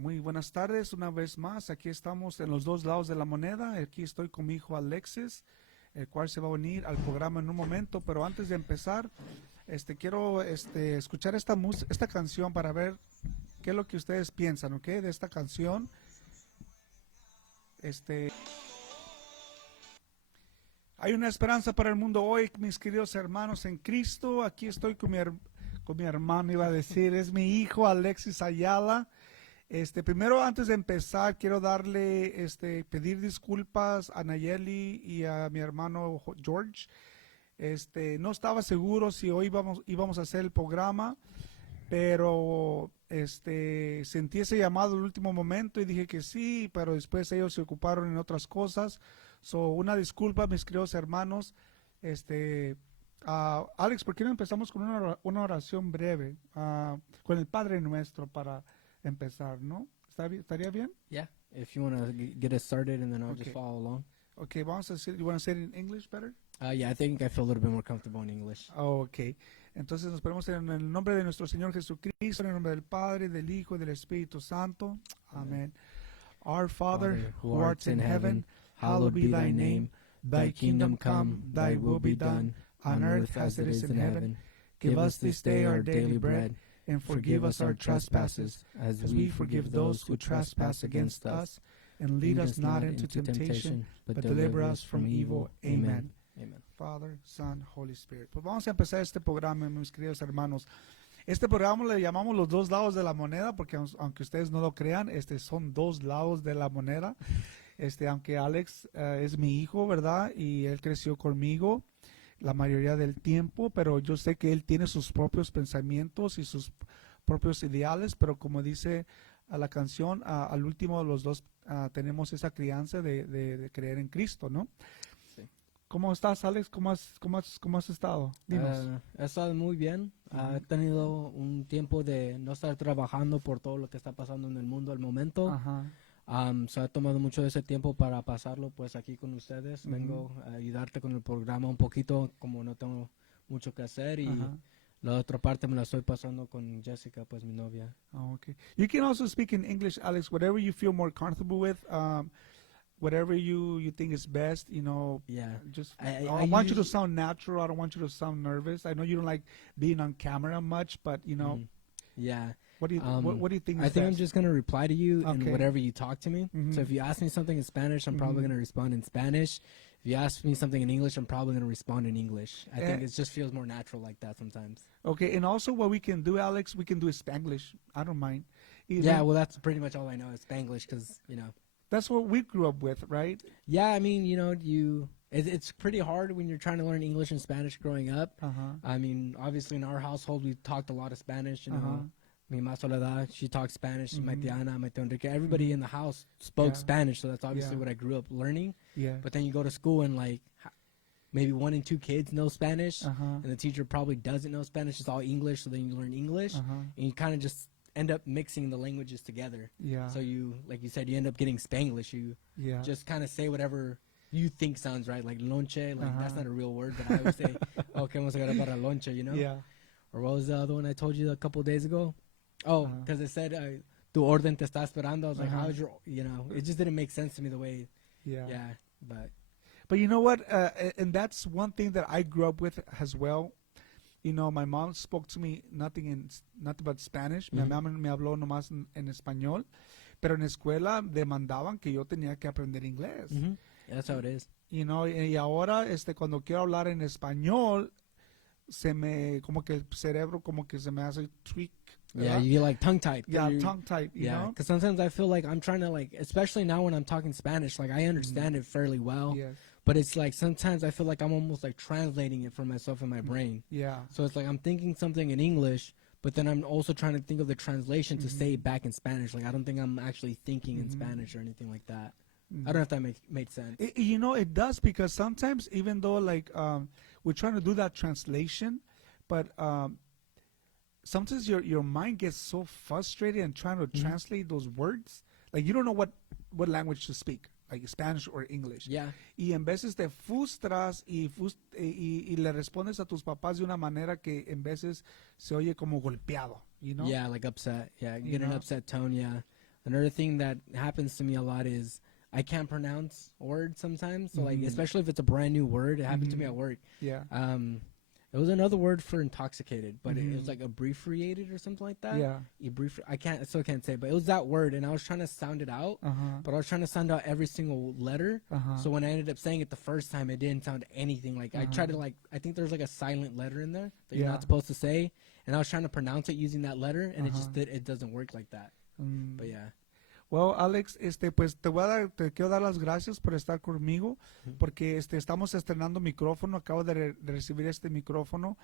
Muy buenas tardes, una vez más, aquí estamos en los dos lados de la moneda, aquí estoy con mi hijo Alexis, el cual se va a unir al programa en un momento, pero antes de empezar, quiero escuchar esta canción para ver qué es lo que ustedes piensan, ¿ok? De esta canción, hay una esperanza para el mundo hoy, mis queridos hermanos en Cristo, aquí estoy con mi hermano, iba a decir, es mi hijo Alexis Ayala. Primero, antes de empezar, quiero pedir disculpas a Nayeli y a mi hermano George. No estaba seguro si hoy íbamos a hacer el programa, pero sentí ese llamado al último momento y dije que sí, pero después ellos se ocuparon en otras cosas. Una disculpa, mis queridos hermanos. Alex, ¿por qué no empezamos con una oración breve con el Padre Nuestro para empezar, ¿no? ¿Estaría bien? Yeah, if you want to get us started and then I'll just follow along. Okay, vamos a decir, you want to say it in English better? Yeah, I think I feel a little bit more comfortable in English. Okay, entonces nos ponemos en el nombre de nuestro Señor Jesucristo, en el nombre del Padre, del Hijo y del Espíritu Santo. Amen. Our Father, who art in heaven, hallowed be thy name. Thy kingdom come, thy will be done, on earth as it is in heaven. Give us this day our daily bread, and forgive us our trespasses, as we forgive those who trespass against us. And lead us not into temptation, but deliver us from evil. Amen. Amen. Father, Son, Holy Spirit. Pues vamos a empezar este programa, mis queridos hermanos. Este programa le llamamos los dos lados de la moneda, porque aunque ustedes no lo crean, son dos lados de la moneda. Aunque Alex es mi hijo, ¿verdad? Y él creció conmigo la mayoría del tiempo, pero yo sé que él tiene sus propios pensamientos y sus propios ideales, pero como dice la canción, al último los dos tenemos esa crianza de creer en Cristo, ¿no? Sí. ¿Cómo estás, Alex? ¿Cómo has estado? Dinos. He estado muy bien. He tenido un tiempo de no estar trabajando por todo lo que está pasando en el mundo al momento. Ajá. He tomado mucho de ese tiempo para pasarlo pues aquí con ustedes. Vengo a ayudarte con el programa un poquito, como no tengo mucho que hacer, y la otra parte me la estoy pasando con Jessica, pues mi novia. Oh, okay. You can also speak in English, Alex, whatever you feel more comfortable with, whatever you think is best, you know. Yeah. Just I want you to sound natural. I don't want you to sound nervous. I know you don't like being on camera much, but you know. Yeah. What do you what do you think? I think I'm just gonna reply to you in Okay. whatever you talk to me. So if you ask me something in Spanish, I'm probably gonna respond in Spanish. If you ask me something in English, I'm probably gonna respond in English. I think it just feels more natural like that sometimes. Okay, and also what we can do, Alex, we can do Spanglish. I don't mind. Yeah, well, that's pretty much all I know is Spanglish, because that's what we grew up with, right? Yeah, I mean, it's pretty hard when you're trying to learn English and Spanish growing up. I mean, obviously in our household we talked a lot of Spanish. Mi ma Soledad, she talks Spanish. My Tiana, my Tio Enrique, everybody in the house spoke Spanish, so that's obviously what I grew up learning. Yeah. But then you go to school and like maybe 1 in 2 kids know Spanish, and the teacher probably doesn't know Spanish. It's all English, so then you learn English, and you kind of just end up mixing the languages together. Yeah. So you, like you said, you end up getting Spanglish. You just kind of say whatever you think sounds right, like lonche. Like that's not a real word, but I always say, "Okay, vamos a agarrar para lonche," you know? Yeah. Or what was the other one I told you a couple of days ago? Oh, because it said, "Tu orden te está esperando." I was like, "How's your?" It just didn't make sense to me the way. Yeah. But you know what? And that's one thing that I grew up with as well. You know, my mom spoke to me nothing but Spanish. Mi mamá me habló nomás en español. Pero en escuela demandaban que yo tenía que aprender inglés. That's how it is. You know, y ahora cuando quiero hablar en español, como que el cerebro como que se me hace tweak. Yeah, you get like tongue-tied. Yeah, tongue-tied, you know? Because sometimes I feel like I'm trying to like, especially now when I'm talking Spanish, like I understand it fairly well. Yes. But it's like sometimes I feel like I'm almost like translating it for myself in my brain. Yeah. So it's like I'm thinking something in English, but then I'm also trying to think of the translation to say it back in Spanish. Like I don't think I'm actually thinking in Spanish or anything like that. I don't know if that made sense. You know, it does, because sometimes even though like we're trying to do that translation, but sometimes your mind gets so frustrated and trying to translate those words, like you don't know what language to speak, like Spanish or English. Yeah. Y en veces te frustras y le respondes a tus papás de una manera que en veces se oye como golpeado, you know? Yeah, like upset. Yeah, you get an upset tone, yeah. another thing that happens to me a lot is I can't pronounce words sometimes. So like, especially if it's a brand new word, it happened to me at work. Yeah. It was another word for intoxicated, but it was like abbreviated or something like that. Yeah. I still can't say, but it was that word, and I was trying to sound it out, but I was trying to sound out every single letter. So when I ended up saying it the first time, it didn't sound anything like. I tried to I think there's like a silent letter in there that you're not supposed to say, and I was trying to pronounce it using that letter, and it doesn't work like that. But yeah. Well, Alex, pues te quiero dar las gracias por estar conmigo, porque estamos estrenando micrófono. Acabo de recibir este micrófono,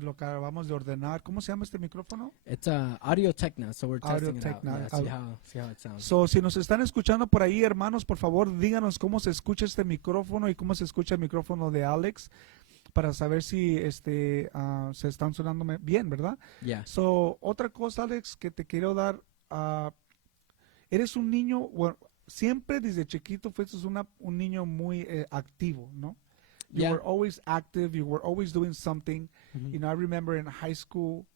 lo acabamos de ordenar. ¿Cómo se llama este micrófono? It's Audio Techna, so we're testing it out. Yeah, see how it sounds. So, si nos están escuchando por ahí, hermanos, por favor, díganos cómo se escucha este micrófono y cómo se escucha el micrófono de Alex, para saber si se están sonando bien, ¿verdad? Yeah. So, otra cosa, Alex, que te quiero dar. Eres un niño, bueno, siempre desde chiquito fuiste un niño muy activo, ¿no? You were always active. You were always doing something. You know, I remember in high school,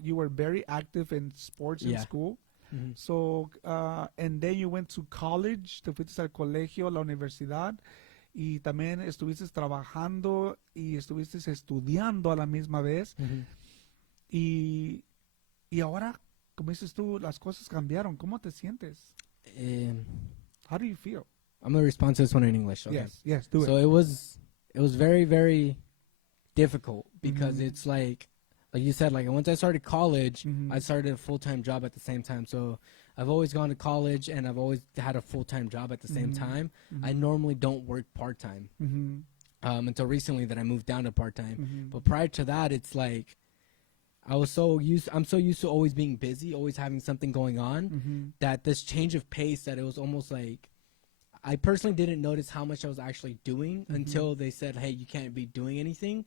you were very active in sports in school. So, and then you went to college, te fuiste al colegio, a la universidad, y también estuviste trabajando y estuviste estudiando a la misma vez. Y ahora, como dices tú, las cosas cambiaron. ¿Cómo te sientes? How do you feel? I'm going to respond to this one in English. Okay? Yes, do it. So it was very, very difficult because it's like you said, like once I started college, I started a full-time job at the same time. So I've always gone to college and I've always had a full-time job at the same time. I normally don't work part-time until recently that I moved down to part-time. But prior to that, it's like I'm so used to always being busy, always having something going on, that this change of pace, that it was almost like I personally didn't notice how much I was actually doing until they said, hey, you can't be doing anything.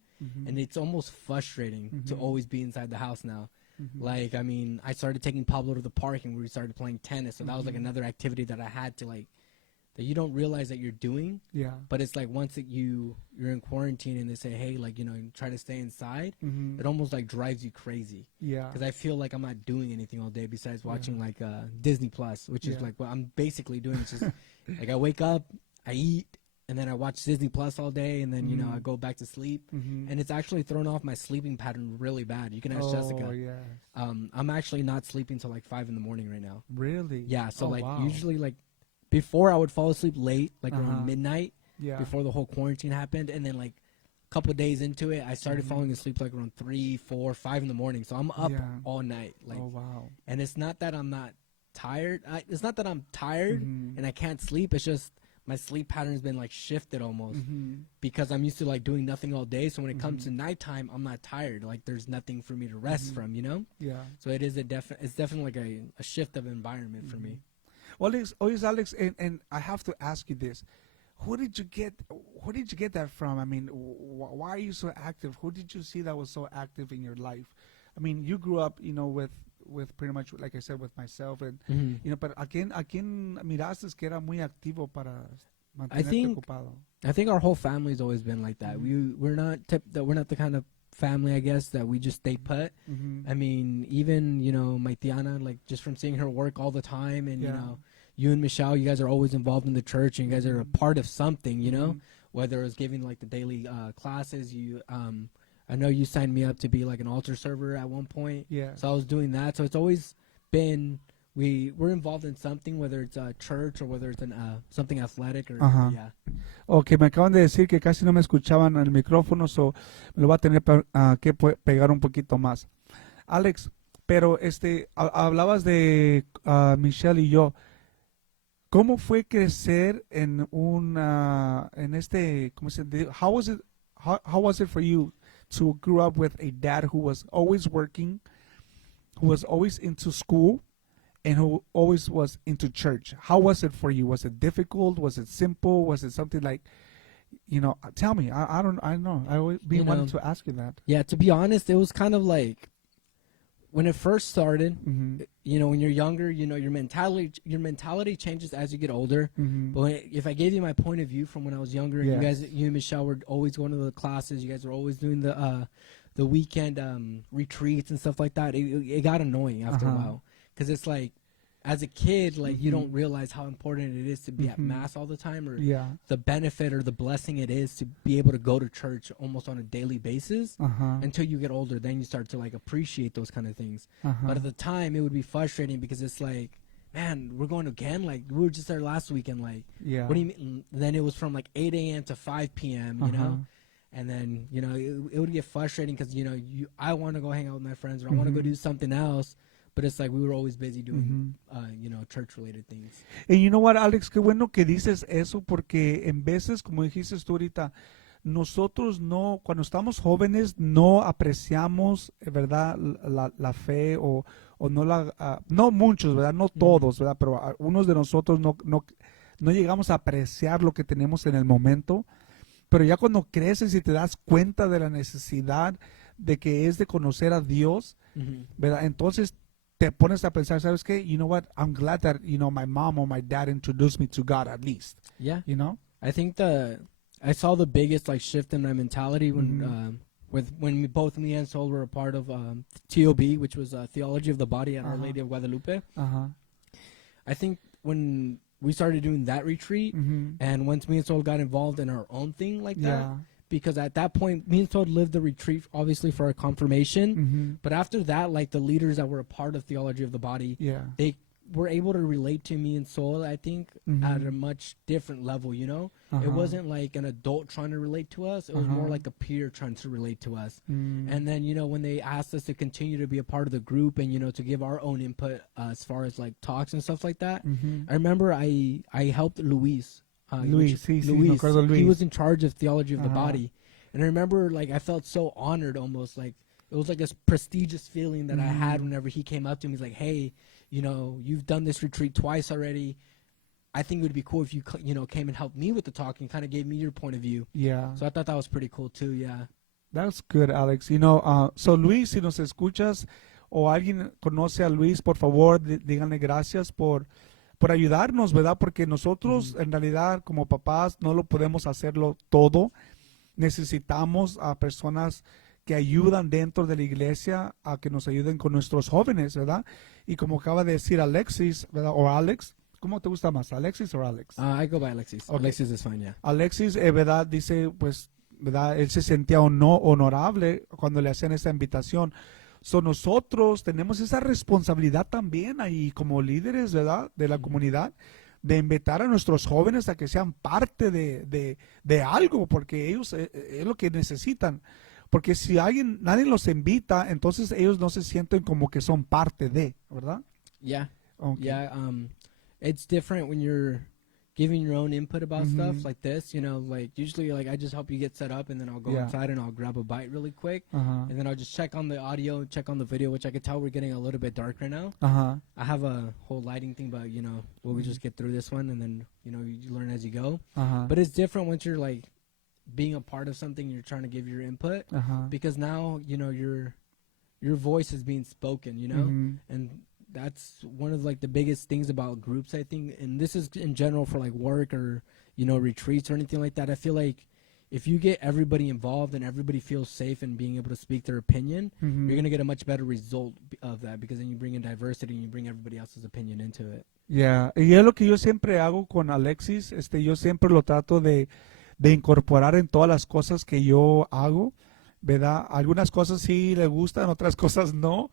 And it's almost frustrating to always be inside the house now. Like, I mean, I started taking Pablo to the park and we started playing tennis. So that was like another activity that I had to like, that you don't realize that you're doing. Yeah. But it's like once you're in quarantine and they say, hey, like, you know, try to stay inside, it almost like drives you crazy. Yeah. Because I feel like I'm not doing anything all day besides watching like Disney Plus, which is like what I'm basically doing. It's just like I wake up, I eat, and then I watch Disney Plus all day, and then, you know, I go back to sleep. And it's actually thrown off my sleeping pattern really bad. You can ask Jessica. Yeah. I'm actually not sleeping till like 5 in the morning right now. Really? Yeah. So usually like before I would fall asleep late, like around midnight, before the whole quarantine happened. And then like a couple days into it, I started falling asleep like around 3, 4, 5 in the morning. So I'm up all night. Like, and it's not that I'm not tired. It's not that I'm tired and I can't sleep. It's just my sleep pattern has been like shifted almost because I'm used to like doing nothing all day. So when it comes to nighttime, I'm not tired. Like there's nothing for me to rest from, you know? Yeah. So it is it's definitely like a shift of environment for me. Well, Alex, and I have to ask you this: who did you get that from? I mean, why are you so active? Who did you see that was so active in your life? I mean, you grew up, you know, with pretty much, like I said, with myself, and you know, but a quién miraste que era muy activo para mantenerte ocupado? I think our whole family's always been like that. We're not the kind of family, I guess, that we just stay put. I mean, even, you know, my Tiana, like just from seeing her work all the time, and you know, you and Michelle, you guys are always involved in the church, and you guys are a part of something, you know, whether it was giving like the daily classes. I know you signed me up to be like an altar server at one point. Yeah. So I was doing that. So it's always been, we're involved in something, whether it's a church or whether it's something athletic or yeah. Ok, me acaban de decir que casi no me escuchaban en el micrófono, so me lo voy a tener que pegar un poquito más. Alex, pero hablabas de Michelle y yo. ¿Cómo fue crecer en ¿cómo se dice? How was it for you to grow up with a dad who was always working, who was always into school, and who always was into church? How was it for you? Was it difficult? Was it simple? Was it something like, you know, tell me. I don't know. I always been wanting to ask you that. Yeah, to be honest, it was kind of like when it first started, you know, when you're younger, you know, your mentality changes as you get older. But if I gave you my point of view from when I was younger, and you and Michelle were always going to the classes, you guys were always doing the weekend retreats and stuff like that, it got annoying after a while. Because it's like, as a kid, like you don't realize how important it is to be at mass all the time, or the benefit or the blessing it is to be able to go to church almost on a daily basis until you get older. Then you start to like appreciate those kind of things. But at the time, it would be frustrating because it's like, man, we're going again? Like, we were just there last weekend. Like, what do you mean? Then it was from like 8 a.m. to 5 p.m., you know? And then, you know, it would get frustrating because, you know, I want to go hang out with my friends, or I want to go do something else. But it's like we were always busy doing, you know, church-related things. And you know what, Alex, qué bueno que dices eso, porque en veces, como dijiste tú ahorita, nosotros no, cuando estamos jóvenes, no apreciamos, ¿verdad?, la fe o no no muchos, ¿verdad?, no todos, ¿verdad?, pero algunos de nosotros no llegamos a apreciar lo que tenemos en el momento. Pero ya cuando creces y te das cuenta de la necesidad de que es de conocer a Dios, ¿verdad?, entonces te pones a pensar, ¿sabes qué? You know what? I'm glad that, you know, my mom or my dad introduced me to God at least. Yeah. You know? I think I saw the biggest like shift in my mentality when both me and Sol were a part of TOB, which was Theology of the Body at Our Lady of Guadalupe. I think when we started doing that retreat, and once me and Sol got involved in our own thing like that, because at that point, me and Sol lived the retreat, obviously, for our confirmation. But after that, like, the leaders that were a part of Theology of the Body, they were able to relate to me and Sol, I think, at a much different level, you know? It wasn't like an adult trying to relate to us. It was more like a peer trying to relate to us. And then, you know, when they asked us to continue to be a part of the group and, you know, to give our own input as far as, like, talks and stuff like that, I remember I helped Luis. Luis, he was in charge of Theology of the Body. And I remember, like, I felt so honored almost. Like, it was like this prestigious feeling that I had whenever he came up to me. He's like, hey, you know, you've done this retreat twice already. I think it would be cool if you, you know, came and helped me with the talk and kind of gave me your point of view. Yeah. So I thought that was pretty cool too, yeah. That's good, Alex. You know, so Luis, si nos escuchas o alguien conoce a Luis, por favor, díganle gracias por ayudarnos, ¿verdad? Porque nosotros, en realidad, como papás, no lo podemos hacerlo todo. Necesitamos a personas que ayudan dentro de la iglesia, a que nos ayuden con nuestros jóvenes, ¿verdad? Y como acaba de decir Alexis, ¿verdad? O Alex, ¿cómo te gusta más, Alexis o Alex? I go by Alexis. Okay. Alexis is fine, yeah. Alexis, ¿verdad? Dice, pues, ¿verdad? Él se sentía honorable cuando le hacían esa invitación. So, nosotros tenemos esa responsabilidad también ahí como líderes, ¿verdad?, de la comunidad, de invitar a nuestros jóvenes a que sean parte de algo, porque ellos es lo que necesitan. Porque si nadie los invita, entonces ellos no se sienten como que son parte de, ¿verdad? Yeah. Okay. Yeah. It's different when you're giving your own input about stuff like this, you know, like usually like I just help you get set up and then I'll go inside and I'll grab a bite really quick and then I'll just check on the audio, check on the video, which I could tell we're getting a little bit dark right now. I have a whole lighting thing, but you know, we'll just get through this one and then, you know, you learn as you go. But it's different once you're like being a part of something, you're trying to give your input because now, you know, your voice is being spoken, you know, and that's one of like the biggest things about groups, I think, and this is in general for like work or, you know, retreats or anything like that. I feel like if you get everybody involved and everybody feels safe in being able to speak their opinion, you're going to get a much better result of that because then you bring in diversity and you bring everybody else's opinion into it. Yeah, y es lo que yo siempre hago con Alexis. Yo siempre lo trato de incorporar en todas las cosas que yo hago, ¿verdad? Algunas cosas sí le gustan, otras cosas no.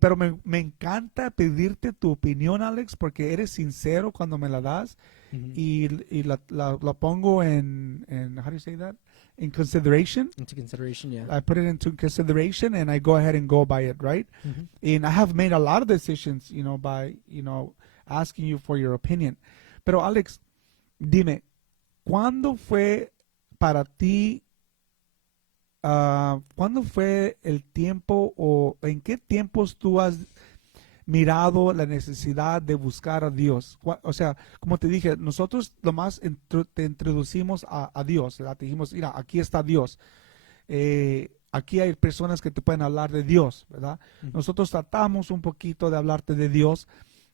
Pero me encanta pedirte tu opinión, Alex, porque eres sincero cuando me la das y la pongo en how do you say that? In consideration. Into consideration, yeah. I put it into consideration and I go ahead and go by it, right? And I have made a lot of decisions, you know, by, you know, asking you for your opinion. Pero Alex, dime, ¿cuándo fue para ti? ¿Cuándo fue el tiempo o en qué tiempos tú has mirado la necesidad de buscar a Dios? O sea, como te dije, nosotros nomás te introducimos a Dios, ¿verdad? Te dijimos, mira, aquí está Dios. Aquí hay personas que te pueden hablar de Dios, ¿verdad? Nosotros tratamos un poquito de hablarte de Dios,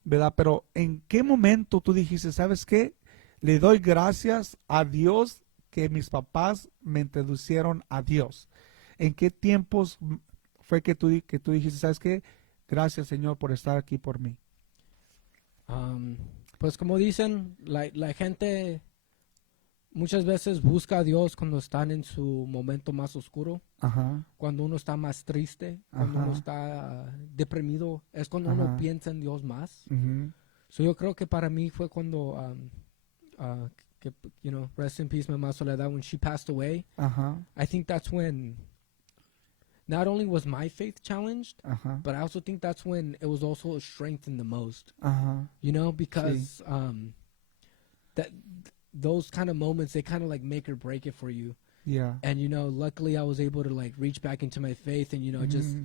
¿verdad? Pero ¿en qué momento tú dijiste, sabes qué? Le doy gracias a Dios que mis papás me introducieron a Dios. ¿En qué tiempos fue que tú dijiste, sabes qué? Gracias, Señor, por estar aquí por mí? Pues como dicen, la gente muchas veces busca a Dios cuando están en su momento más oscuro, cuando uno está más triste, cuando uno está deprimido, es cuando uno piensa en Dios más. So yo creo que para mí fue cuando, que, rest in peace, Mamá Soledad, when she passed away, I think that's when not only was my faith challenged, but I also think that's when it was also strengthened the most. Because that those kind of moments, they kind of like make or break it for you. Yeah. And luckily I was able to like reach back into my faith, and just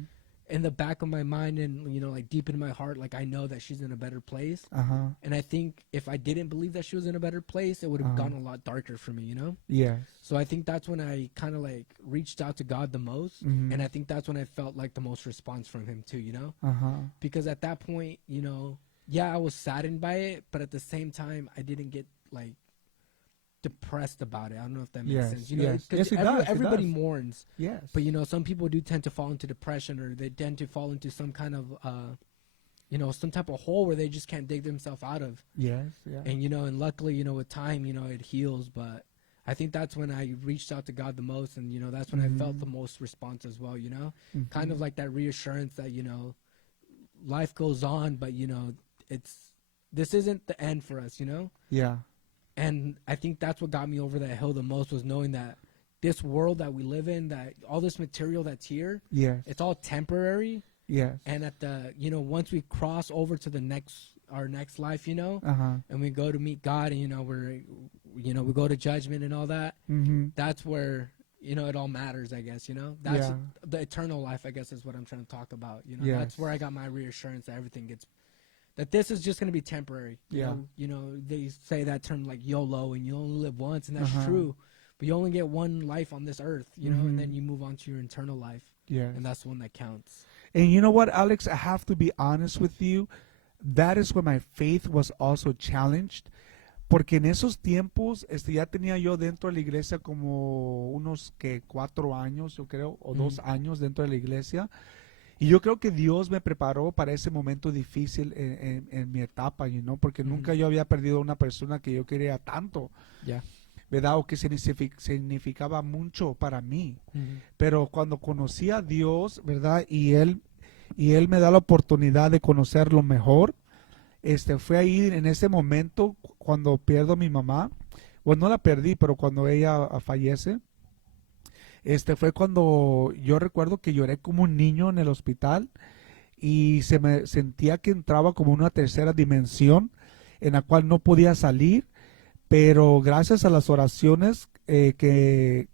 in the back of my mind and like deep in my heart, like I know that she's in a better place. And I think if I didn't believe that she was in a better place, it would have gone a lot darker for me. Yes. So I think that's when I kind of like reached out to God the most, and I think that's when I felt like the most response from him too. Because at that point, yeah, I was saddened by it, but at the same time I didn't get like depressed about it. I don't know if that makes sense. Yes, it does. Everybody mourns. Yes. But some people do tend to fall into depression, or they tend to fall into some kind of some type of hole where they just can't dig themselves out of. Yes. Yeah. And and luckily, with time, it heals. But I think that's when I reached out to God the most, and that's when I felt the most response as well. Kind of like that reassurance that life goes on, but this isn't the end for us. Yeah. And I think that's what got me over that hill the most, was knowing that this world that we live in, that all this material that's here, yes, it's all temporary. Yes. And at the, once we cross over to our next life, and we go to meet God, and we go to judgment and all that, that's where, it all matters, I guess, that's the eternal life, I guess, is what I'm trying to talk about. Yes. That's where I got my reassurance that everything gets, that this is just going to be temporary. They say that term like YOLO, and you only live once, and that's true. But you only get one life on this earth, and then you move on to your eternal life. Yeah. And that's the one that counts. And you know what, Alex? I have to be honest with you. That is when my faith was also challenged. Porque en esos tiempos ya tenía yo dentro de la iglesia como unos 4 años, yo creo, o 2 años dentro de la iglesia. Y yo creo que Dios me preparó para ese momento difícil en mi etapa, porque nunca yo había perdido a una persona que yo quería tanto, ¿verdad? O que significaba mucho para mí. Pero cuando conocí a Dios, ¿verdad? Y Él me da la oportunidad de conocerlo mejor. Fue ahí en ese momento cuando pierdo a mi mamá. Bueno, no la perdí, pero cuando ella fallece. Fue cuando yo recuerdo que lloré como un niño en el hospital y se me sentía que entraba como una tercera dimensión en la cual no podía salir, pero gracias a las oraciones que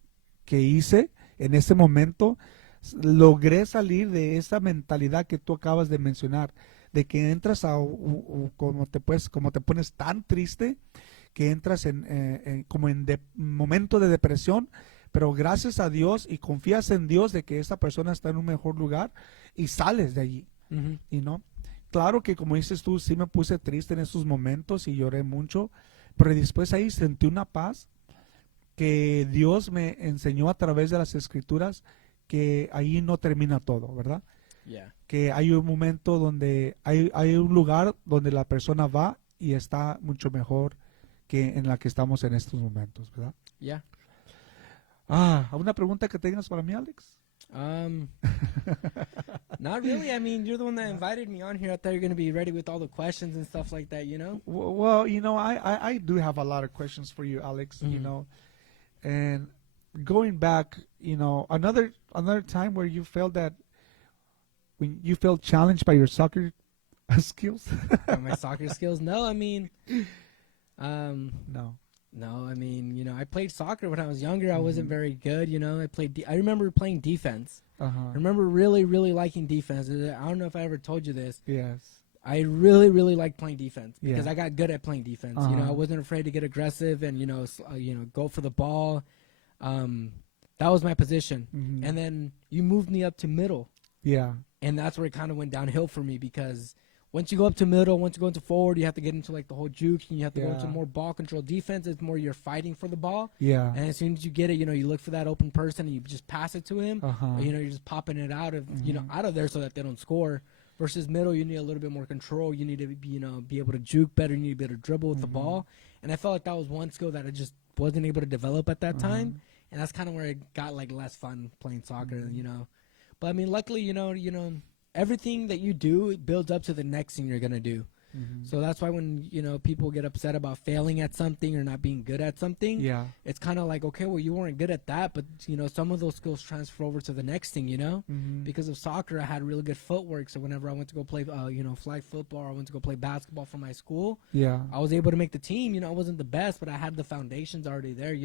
hice en ese momento, logré salir de esa mentalidad que tú acabas de mencionar, de que entras como te pones tan triste, que entras como en momento de depresión. Pero gracias a Dios y confías en Dios de que esa persona está en un mejor lugar y sales de allí. Claro que como dices tú, sí me puse triste en esos momentos y lloré mucho, pero después ahí sentí una paz que Dios me enseñó a través de las escrituras, que ahí no termina todo, ¿verdad? Yeah. Que hay un momento donde hay un lugar donde la persona va y está mucho mejor que en la que estamos en estos momentos, ¿verdad? Yeah. ¿Alguna pregunta que tengas para mí, Alex? Not really. I mean, you're the one that invited me on here. I thought you were going to be ready with all the questions and stuff like that, Well, I do have a lot of questions for you, Alex, and going back, another time where you felt that when you felt challenged by your soccer skills? My soccer skills? No, I mean, No, I mean, I played soccer when I was younger. I wasn't very good, I remember playing defense. I remember really, really liking defense. I don't know if I ever told you this. Yes. I really, really liked playing defense because Yeah. I got good at playing defense. I wasn't afraid to get aggressive and, go for the ball. That was my position. And then you moved me up to middle. Yeah. And that's where it kind of went downhill for me, because once you go up to middle, once you go into forward, you have to get into like the whole juke, and you have to go into more ball control. Defense is more you're fighting for the ball. Yeah. And as soon as you get it, you look for that open person and you just pass it to him. Or, you're just popping it out of out of there so that they don't score. Versus middle, you need a little bit more control. You need to be, be able to juke better. You need to be able to dribble with the ball. And I felt like that was one skill that I just wasn't able to develop at that time. And that's kind of where it got like less fun playing soccer, But I mean, luckily, everything that you do, it builds up to the next thing you're going to do. So that's why when, people get upset about failing at something or not being good at something, it's kind of like, okay, well, you weren't good at that, but, some of those skills transfer over to the next thing, Because of soccer, I had really good footwork, so whenever I went to go play, flag football, or I went to go play basketball for my school, I was able to make the team. I wasn't the best, but I had the foundations already there,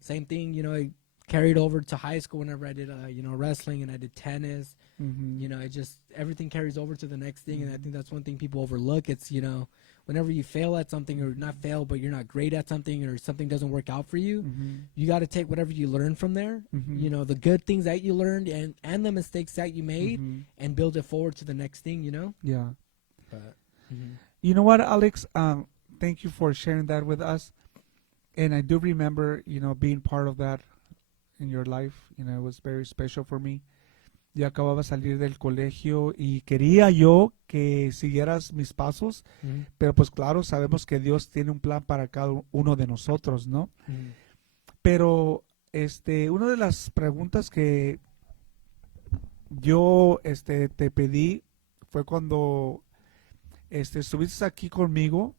Same thing, I carried over to high school whenever I did, wrestling and I did tennis. It just, everything carries over to the next thing. And I think that's one thing people overlook. It's, whenever you fail at something, or not fail, but you're not great at something, or something doesn't work out for you, you got to take whatever you learn from there, the good things that you learned and the mistakes that you made, and build it forward to the next thing, Yeah. But, You know what, Alex? Thank you for sharing that with us. And I do remember, being part of that in your life. It was very special for me. Yo acababa de salir del colegio y quería yo que siguieras mis pasos, pero pues claro, sabemos que Dios tiene un plan para cada uno de nosotros, ¿no? Pero una de las preguntas que yo te pedí fue cuando estuviste aquí conmigo,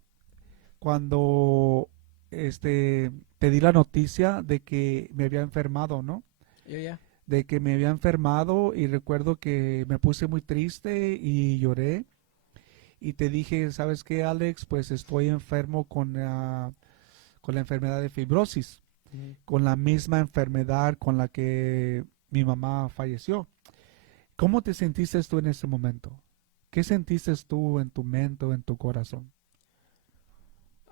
cuando te di la noticia de que me había enfermado, ¿no? Yeah. De que me había enfermado, y recuerdo que me puse muy triste y lloré y te dije, ¿sabes qué, Alex? Pues estoy enfermo con la enfermedad de fibrosis, con la misma enfermedad con la que mi mamá falleció. ¿Cómo te sentiste tú en ese momento? ¿Qué sentiste tú en tu mente o en tu corazón?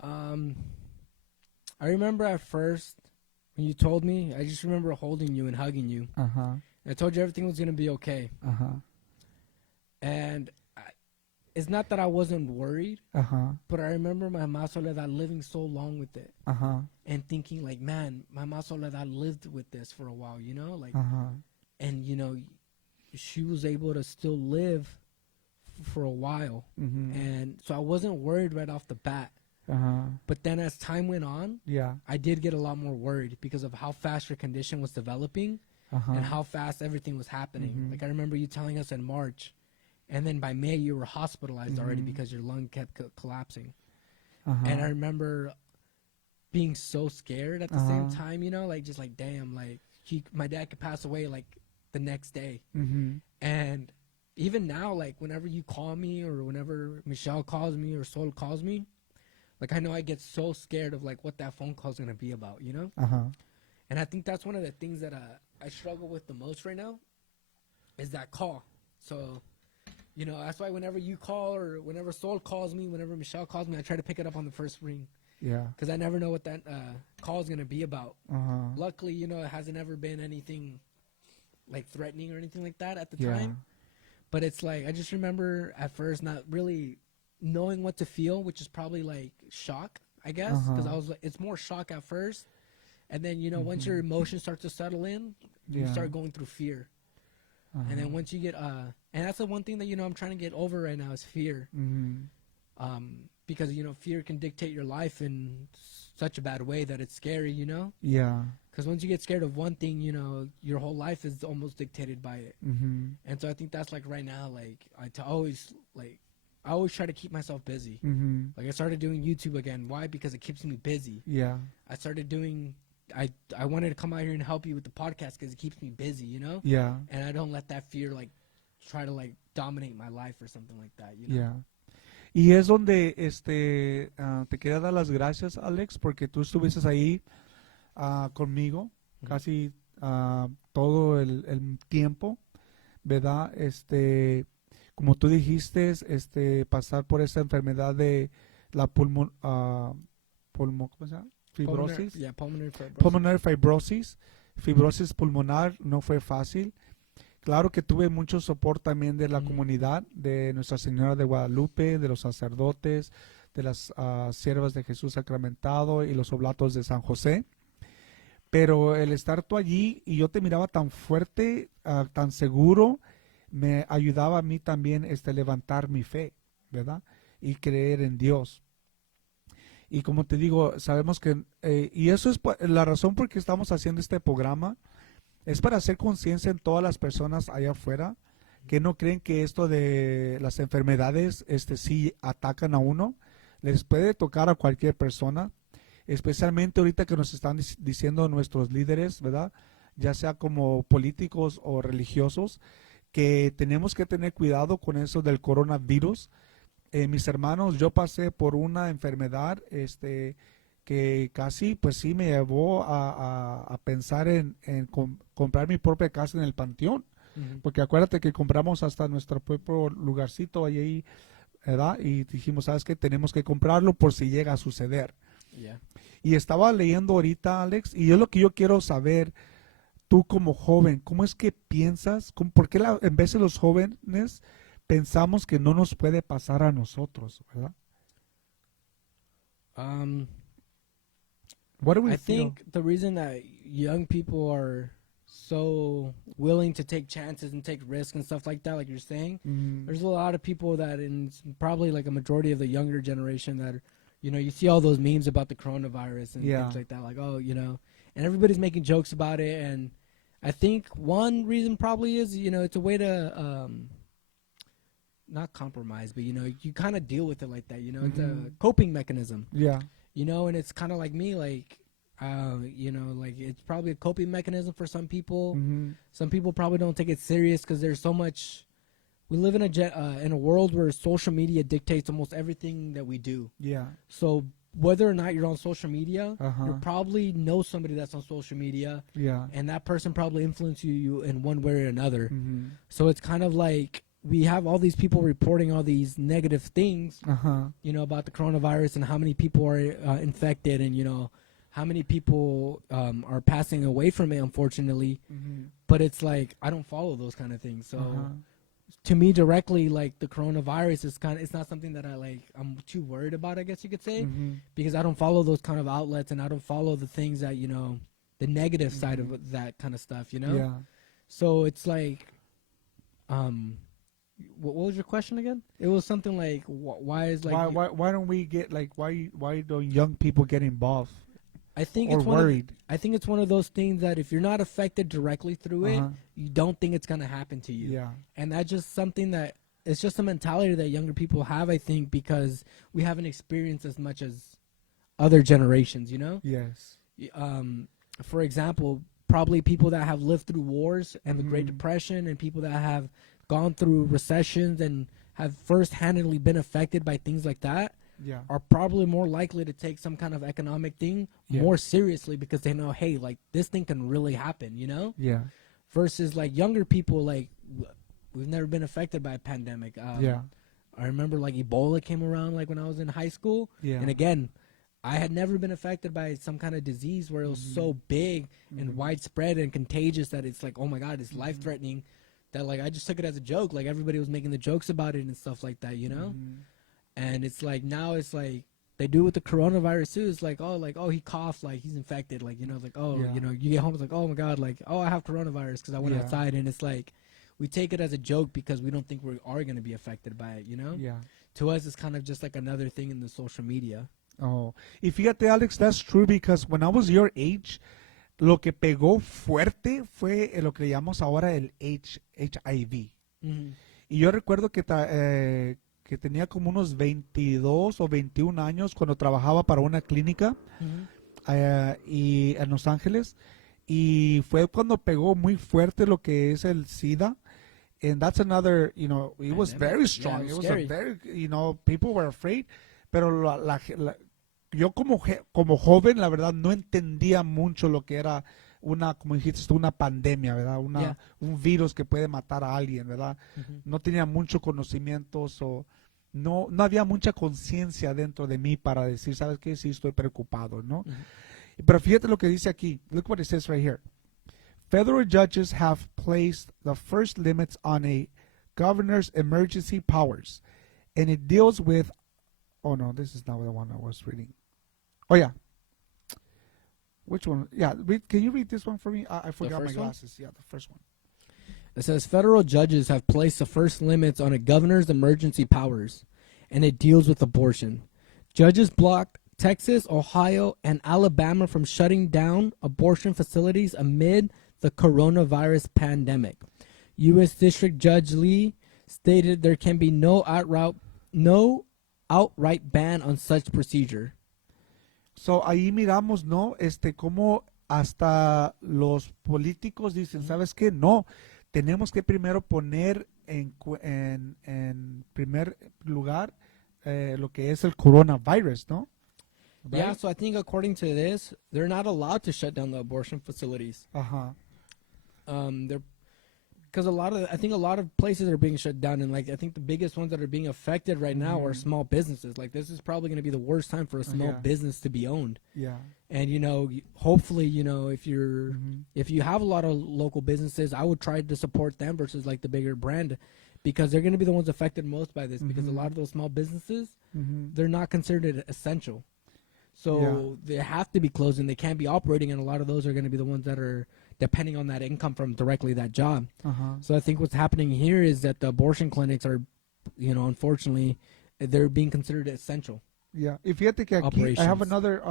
I remember at first, when you told me, I just remember holding you and hugging you. I told you everything was going to be okay. And it's not that I wasn't worried, but I remember my Ma Soledad living so long with it. And thinking like, man, my Ma Soledad lived with this for a while, and, she was able to still live for a while. And so I wasn't worried right off the bat. But then as time went on, I did get a lot more worried because of how fast your condition was developing and how fast everything was happening. Like I remember you telling us in March, and then by May you were hospitalized already because your lung kept collapsing. And I remember being so scared at the same time, like just like, damn, like my dad could pass away like the next day. And even now, like whenever you call me or whenever Michelle calls me or Sol calls me, like, I know I get so scared of, like, what that phone call is going to be about, And I think that's one of the things that I struggle with the most right now is that call. So, that's why whenever you call or whenever Sol calls me, whenever Michelle calls me, I try to pick it up on the first ring. Yeah. Because I never know what that call is going to be about. Luckily, it hasn't ever been anything, like, threatening or anything like that at the time. But it's like, I just remember at first not really knowing what to feel, which is probably like shock, I guess, because it's more shock at first, and then once your emotions start to settle in, you start going through fear, and then once you get and that's the one thing that I'm trying to get over right now is fear, because fear can dictate your life in such a bad way that it's scary, because once you get scared of one thing, your whole life is almost dictated by it, and so I think that's like right now, like I always try to keep myself busy. Like I started doing YouTube again. Why? Because it keeps me busy. Yeah. I started doing, I wanted to come out here and help you with the podcast because it keeps me busy, Yeah. And I don't let that fear like try to like dominate my life or something like that, Yeah. Y es donde te quería dar las gracias, Alex, porque tú estuviste ahí conmigo casi todo el tiempo, ¿verdad? Como tú dijiste, pasar por esta enfermedad de la ¿cómo se llama? Fibrosis. Pulmonary fibrosis. Fibrosis pulmonar no fue fácil. Claro que tuve mucho soporte también de la comunidad, de Nuestra Señora de Guadalupe, de los sacerdotes, de las siervas de Jesús sacramentado y los oblatos de San José. Pero el estar tú allí y yo te miraba tan fuerte, tan seguro, me ayudaba a mí también levantar mi fe, ¿verdad? Y creer en Dios. Y como te digo, sabemos que, y eso es la razón por que estamos haciendo este programa, es para hacer conciencia en todas las personas allá afuera que no creen que esto de las enfermedades sí atacan a uno. Les puede tocar a cualquier persona, especialmente ahorita que nos están diciendo nuestros líderes, ¿verdad? Ya sea como políticos o religiosos, que tenemos que tener cuidado con eso del coronavirus. Mis hermanos, yo pasé por una enfermedad que casi, pues sí, me llevó a pensar en comprar mi propia casa en el panteón. Porque acuérdate que compramos hasta nuestro propio lugarcito ahí, ¿verdad? Y dijimos, ¿sabes qué? Tenemos que comprarlo por si llega a suceder. Yeah. Y estaba leyendo ahorita, Alex, y es lo que yo quiero saber, tú como joven, ¿cómo es que piensas? ¿Por qué en vez de los jóvenes pensamos que no nos puede pasar a nosotros, ¿verdad? What do we I think the reason that young people are so willing to take chances and take risks and stuff like that, like you're saying, there's a lot of people that, and probably like a majority of the younger generation that, you see all those memes about the coronavirus and things like that, like, oh, and everybody's making jokes about it. And I think one reason probably is, it's a way to, not compromise, but, you kind of deal with it like that, it's a coping mechanism. Yeah. And it's kind of like me, like, like it's probably a coping mechanism for some people. Some people probably don't take it serious because there's so much. We live in a world where social media dictates almost everything that we do. Yeah. So whether or not you're on social media, you probably know somebody that's on social media. Yeah. And that person probably influences you in one way or another. So it's kind of like we have all these people reporting all these negative things, about the coronavirus and how many people are infected and, how many people are passing away from it, unfortunately. But it's like, I don't follow those kind of things. So to me directly, like the coronavirus it's not something that I'm too worried about, I guess you could say, because I don't follow those kind of outlets and I don't follow the things that, the negative side of that kind of stuff, Yeah. So it's like, what was your question again? It was something like, why is like why don't we get like why don't young people get involved? I think or it's worried. I think it's one of those things that if you're not affected directly through it, you don't think it's gonna happen to you. Yeah. And that's just something that it's just a mentality that younger people have, I think, because we haven't experienced as much as other generations, Yes. For example, probably people that have lived through wars and the Great Depression and people that have gone through recessions and have first-handedly been affected by things like that are probably more likely to take some kind of economic thing more seriously because they know, hey, like this thing can really happen, Yeah. Versus like younger people, like we've never been affected by a pandemic. I remember like Ebola came around like when I was in high school. And again, I had never been affected by some kind of disease where it was so big and widespread and contagious that it's like, oh my God, it's life-threatening. That like I just took it as a joke. Like everybody was making the jokes about it and stuff like that, And it's like now it's like they do with the coronavirus too. It's like oh he coughed, like he's infected, like it's like you get home, it's like oh my God, like I have coronavirus because I went outside, and it's like we take it as a joke because we don't think we are going to be affected by it, To us, it's kind of just like another thing in the social media. Oh, y fíjate, Alex, that's true because when I was your age, lo que pegó fuerte fue lo que llamamos ahora el HIV. Y yo recuerdo que tenía como unos 22 o 21 años cuando trabajaba para una clínica y en Los Ángeles. Y fue cuando pegó muy fuerte lo que es el SIDA. And that's another, it was very strong. Yeah, it was scary. a very, people were afraid. Pero yo como joven, la verdad, no entendía mucho lo que era como dijiste tú, una pandemia, ¿verdad? Un virus que puede matar a alguien, ¿verdad? No tenía mucho conocimiento, no había mucha conciencia dentro de mí para decir, ¿sabes qué? Sí, estoy preocupado, ¿no? Pero fíjate lo que dice aquí. Look what it says right here. Federal judges have placed the first limits on a governor's emergency powers, and it deals with, oh no, this is not the one I was reading. Oh yeah. Which one? Yeah, can you read this one for me? I forgot my glasses. Yeah, the first one. It says federal judges have placed the first limits on a governor's emergency powers, and it deals with abortion. Judges blocked Texas, Ohio, and Alabama from shutting down abortion facilities amid the coronavirus pandemic. U.S. District Judge Lee stated there can be no outright ban on such procedure. So ahí miramos, ¿no? Cómo hasta los políticos dicen, ¿sabes qué? No, tenemos que primero poner en primer lugar lo que es el coronavirus, ¿no? Right? Yeah, so I think according to this, they're not allowed to shut down the abortion facilities. They're because I think a lot of places are being shut down, and like I think the biggest ones that are being affected right now are small businesses. Like this is probably going to be the worst time for a small business to be owned. Yeah. And hopefully, if you have a lot of local businesses, I would try to support them versus like the bigger brand, because they're going to be the ones affected most by this. Because a lot of those small businesses, they're not considered essential, so they have to be closing. They can't be operating, and a lot of those are going to be the ones that are depending on that income from directly that job. So I think what's happening here is that the abortion clinics are, unfortunately, they're being considered essential. Yeah. Y fíjate que aquí I have another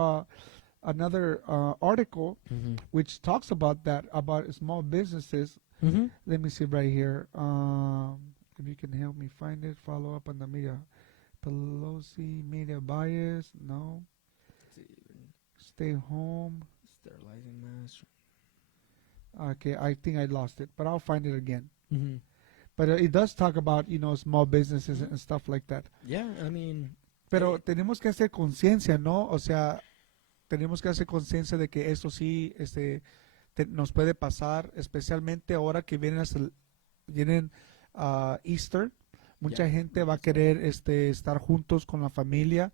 article which talks about that, about small businesses. Let me see right here. If you can help me find it, follow up on the media. Pelosi media bias, no. Stay home. Sterilizing masks. Okay, I think I lost it, but I'll find it again. But it does talk about, small businesses and stuff like that. Yeah, I mean... Pero tenemos que hacer conciencia, ¿no? O sea, tenemos que hacer conciencia de que esto sí nos puede pasar, especialmente ahora que vienen Easter. Mucha gente va a querer estar juntos con la familia.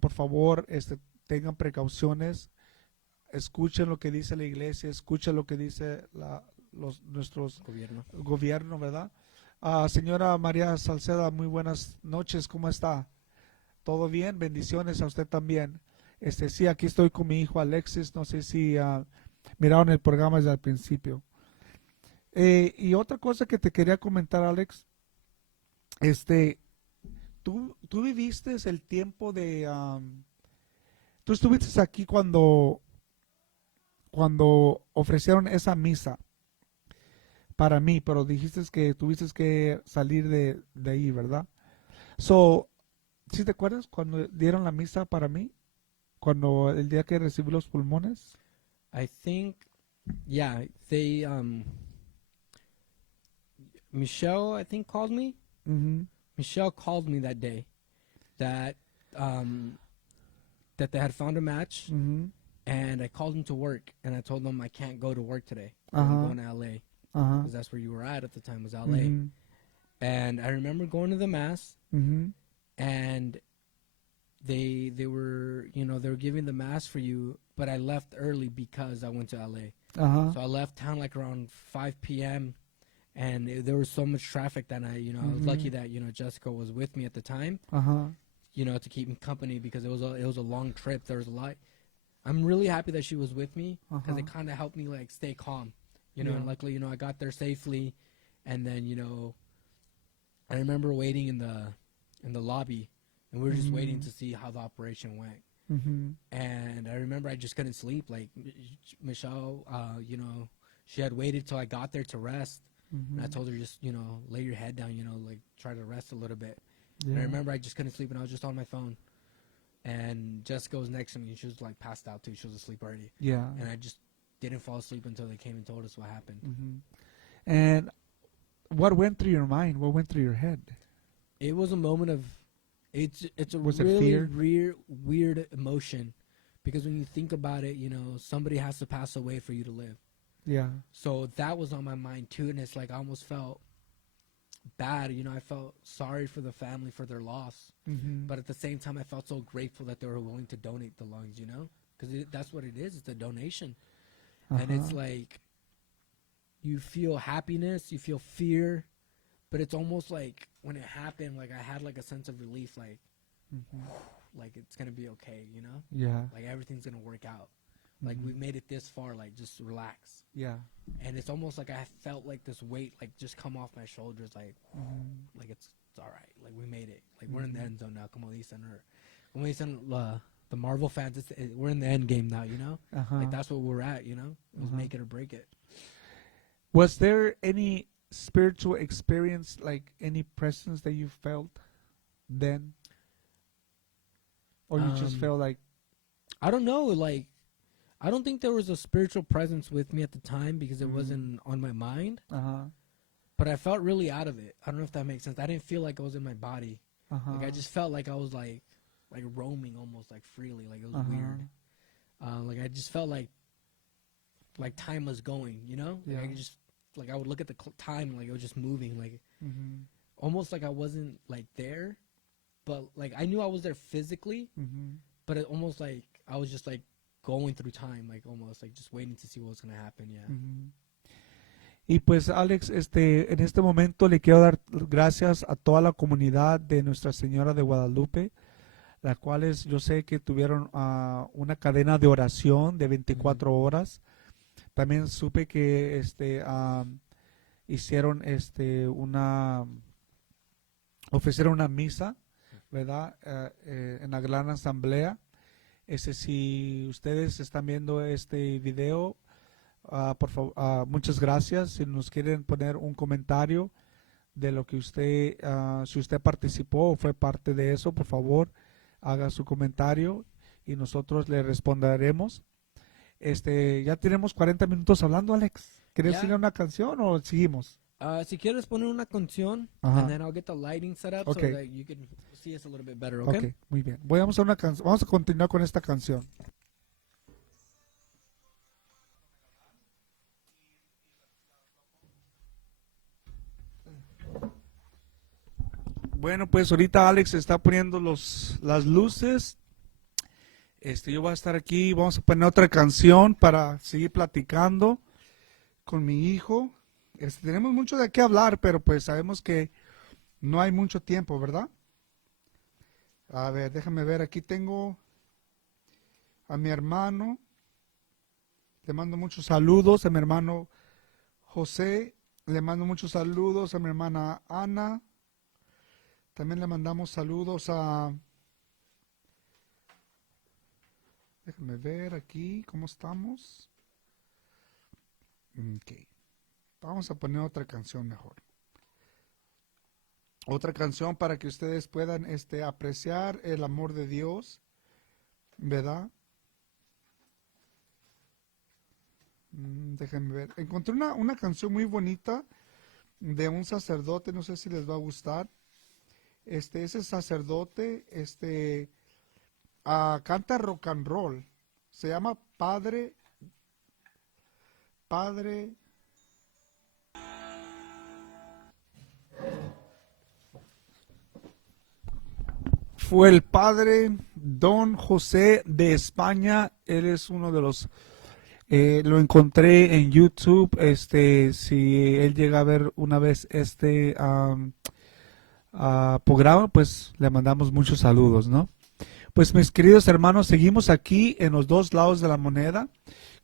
Por favor, tengan precauciones. Escuchen lo que dice la iglesia, escuchen lo que dice nuestros gobierno, ¿verdad? Señora María Salceda, muy buenas noches, ¿cómo está? ¿Todo bien? Bendiciones a usted también. Sí, aquí estoy con mi hijo Alexis, no sé si miraron el programa desde el principio. Y otra cosa que te quería comentar, Alex, tú viviste el tiempo de... tú estuviste aquí cuando ofrecieron esa misa para mí, pero dijiste que tuviste que salir de ahí, ¿verdad? So, ¿sí te acuerdas cuando dieron la misa para mí? Cuando el día que recibí los pulmones? I think, yeah, they, Michelle, I think, called me. Michelle called me that day that they had found a match. And I called him to work, and I told him I can't go to work today. I'm going to L.A. Because that's where you were at the time, was L.A. And I remember going to the mass, and they were, they were giving the mass for you, but I left early because I went to L.A. So I left town like around 5 p.m., and there was so much traffic that I was lucky that, Jessica was with me at the time, to keep me company, because it was a long trip. There was a lot. I'm really happy that she was with me, because it kind of helped me like stay calm, and luckily, I got there safely. And then, I remember waiting in the lobby, and we were just waiting to see how the operation went. And I remember I just couldn't sleep. Like Michelle, she had waited till I got there to rest. And I told her, just, lay your head down, like try to rest a little bit. And I remember I just couldn't sleep, and I was just on my phone. And Jessica was next to me, and she was like passed out too. She was asleep already. Yeah. And I just didn't fall asleep until they came and told us what happened. And what went through your mind? What went through your head? It was a moment of, it's a was really it fear? weird emotion, because when you think about it, somebody has to pass away for you to live. Yeah. So that was on my mind too, and it's like I almost felt bad. I felt sorry for the family for their loss. But at the same time, I felt so grateful that they were willing to donate the lungs, because that's what it is. It's a donation. And it's like you feel happiness, you feel fear, but it's almost like when it happened, like I had like a sense of relief, like like it's going to be okay, Yeah. Like everything's going to work out. Like we made it this far, like just relax. Yeah. And it's almost like I felt like this weight, like just come off my shoulders, like it's all right, like we made it, like we're in the end zone now. Como dicen the Marvel fans, we're in the end game now, you know. Like that's what we're at, you know. It was make it or break it. Was there any spiritual experience, like any presence that you felt then, or you just felt like? I don't know, like. I don't think there was a spiritual presence with me at the time because it wasn't on my mind. But I felt really out of it. I don't know if that makes sense. I didn't feel like I was in my body. Like I just felt like I was like roaming almost like freely. Like it was weird. Like I just felt like time was going, you know? Like I just like I would look at the time like it was just moving, like almost like I wasn't like there, but like I knew I was there physically, but it almost like I was just like going through time, like almost like just waiting to see what was going to happen. Y pues Alex, en este momento le quiero dar gracias a toda la comunidad de Nuestra Señora de Guadalupe, las cuales yo sé que tuvieron una cadena de oración de 24 horas. También supe que hicieron ofrecieron una misa, ¿verdad? En la gran asamblea. Si ustedes están viendo este video, por favor, muchas gracias. Si nos quieren poner un comentario de lo que usted, si usted participó o fue parte de eso, por favor, haga su comentario y nosotros le responderemos. Ya tenemos 40 minutos hablando, Alex. ¿Quieres ir a una canción o seguimos? Si quieres poner una canción, and then I'll get the lighting set up so that you can see us a little bit better, okay? Okay, muy bien. Vamos a continuar con esta canción. Bueno, pues ahorita Alex está poniendo las luces. Yo voy a estar aquí, vamos a poner otra canción para seguir platicando con mi hijo. Tenemos mucho de qué hablar, pero pues sabemos que no hay mucho tiempo, ¿verdad? A ver, déjame ver, aquí tengo a mi hermano. Le mando muchos saludos a mi hermano José. Le mando muchos saludos a mi hermana Ana. También le mandamos saludos a... Déjame ver aquí cómo estamos. Ok. Vamos a poner otra canción mejor. Otra canción para que ustedes puedan apreciar el amor de Dios, ¿verdad? Déjenme ver. Encontré una canción muy bonita de un sacerdote, no sé si les va a gustar. Ese sacerdote, canta rock and roll. Se llama Padre. Fue el padre Don José de España. Él es uno de los... lo encontré en YouTube. Si él llega a ver una vez programa, pues le mandamos muchos saludos, ¿no? Pues mis queridos hermanos, seguimos aquí en los dos lados de la moneda.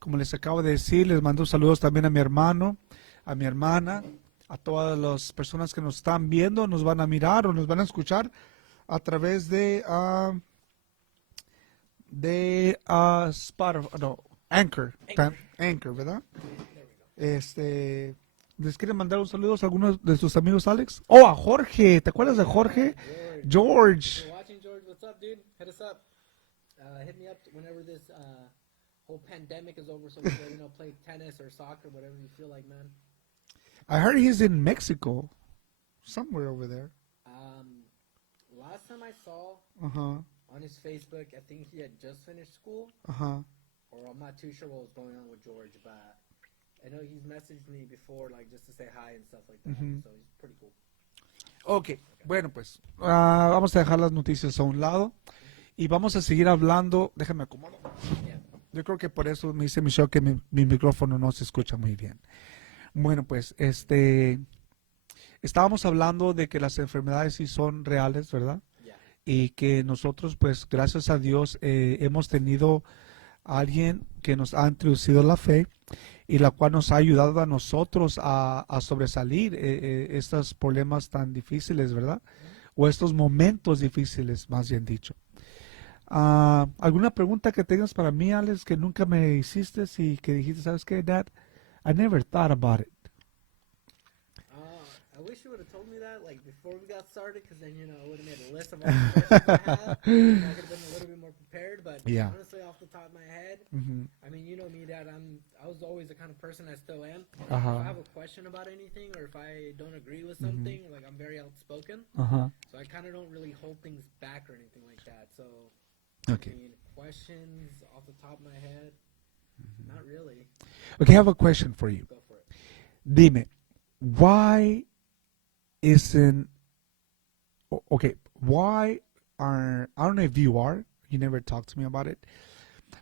Como les acabo de decir, les mando saludos también a mi hermano, a mi hermana, a todas las personas que nos están viendo, nos van a mirar o nos van a escuchar a través de Spotify, no, Anchor, ¿verdad? ¿Les quieren mandar un saludo a algunos de sus amigos, Alex? Oh, a Jorge, ¿te acuerdas de Jorge? George. Watching, George, what's up, dude? Hit us up. Hit me up whenever this whole pandemic is over, so we can, play tennis or soccer, whatever you feel like, man. I heard he's in Mexico, somewhere over there. Last time I saw on his Facebook, I think he had just finished school. Or I'm not too sure what was going on with George, but I know he's messaged me before, like just to say hi and stuff like that. So he's pretty cool. Okay. Bueno, pues vamos a dejar las noticias a un lado y vamos a seguir hablando. Déjame acomodar. Yo creo que por eso me dice Michelle que mi micrófono no se escucha muy bien. Bueno, pues estábamos hablando de que las enfermedades sí son reales, ¿verdad? Y que nosotros, pues gracias a Dios, hemos tenido alguien que nos ha introducido la fe y la cual nos ha ayudado a nosotros a sobresalir estos problemas tan difíciles, ¿verdad? O estos momentos difíciles, más bien dicho. ¿Alguna pregunta que tengas para mí, Alex, que nunca me hiciste y que dijiste, ¿sabes qué, Dad? I never thought about it. I wish you would have told me that like before we got started, because then I would have made a list of all the questions I have. And I could have been a little bit more prepared. But Yeah. honestly, off the top of my head, Mm-hmm. I mean, you know me, Dad. I was always the kind of person I still am. If Uh-huh. I have a question about anything, or if I don't agree with something, like I'm very outspoken. Uh-huh. So I kind of don't really hold things back or anything like that. So, Okay. I mean, questions off the top of my head, not really. Okay, I have a question for you. Go for it. Dime, why isn't okay? Why are I don't know if you are. You never talked to me about it,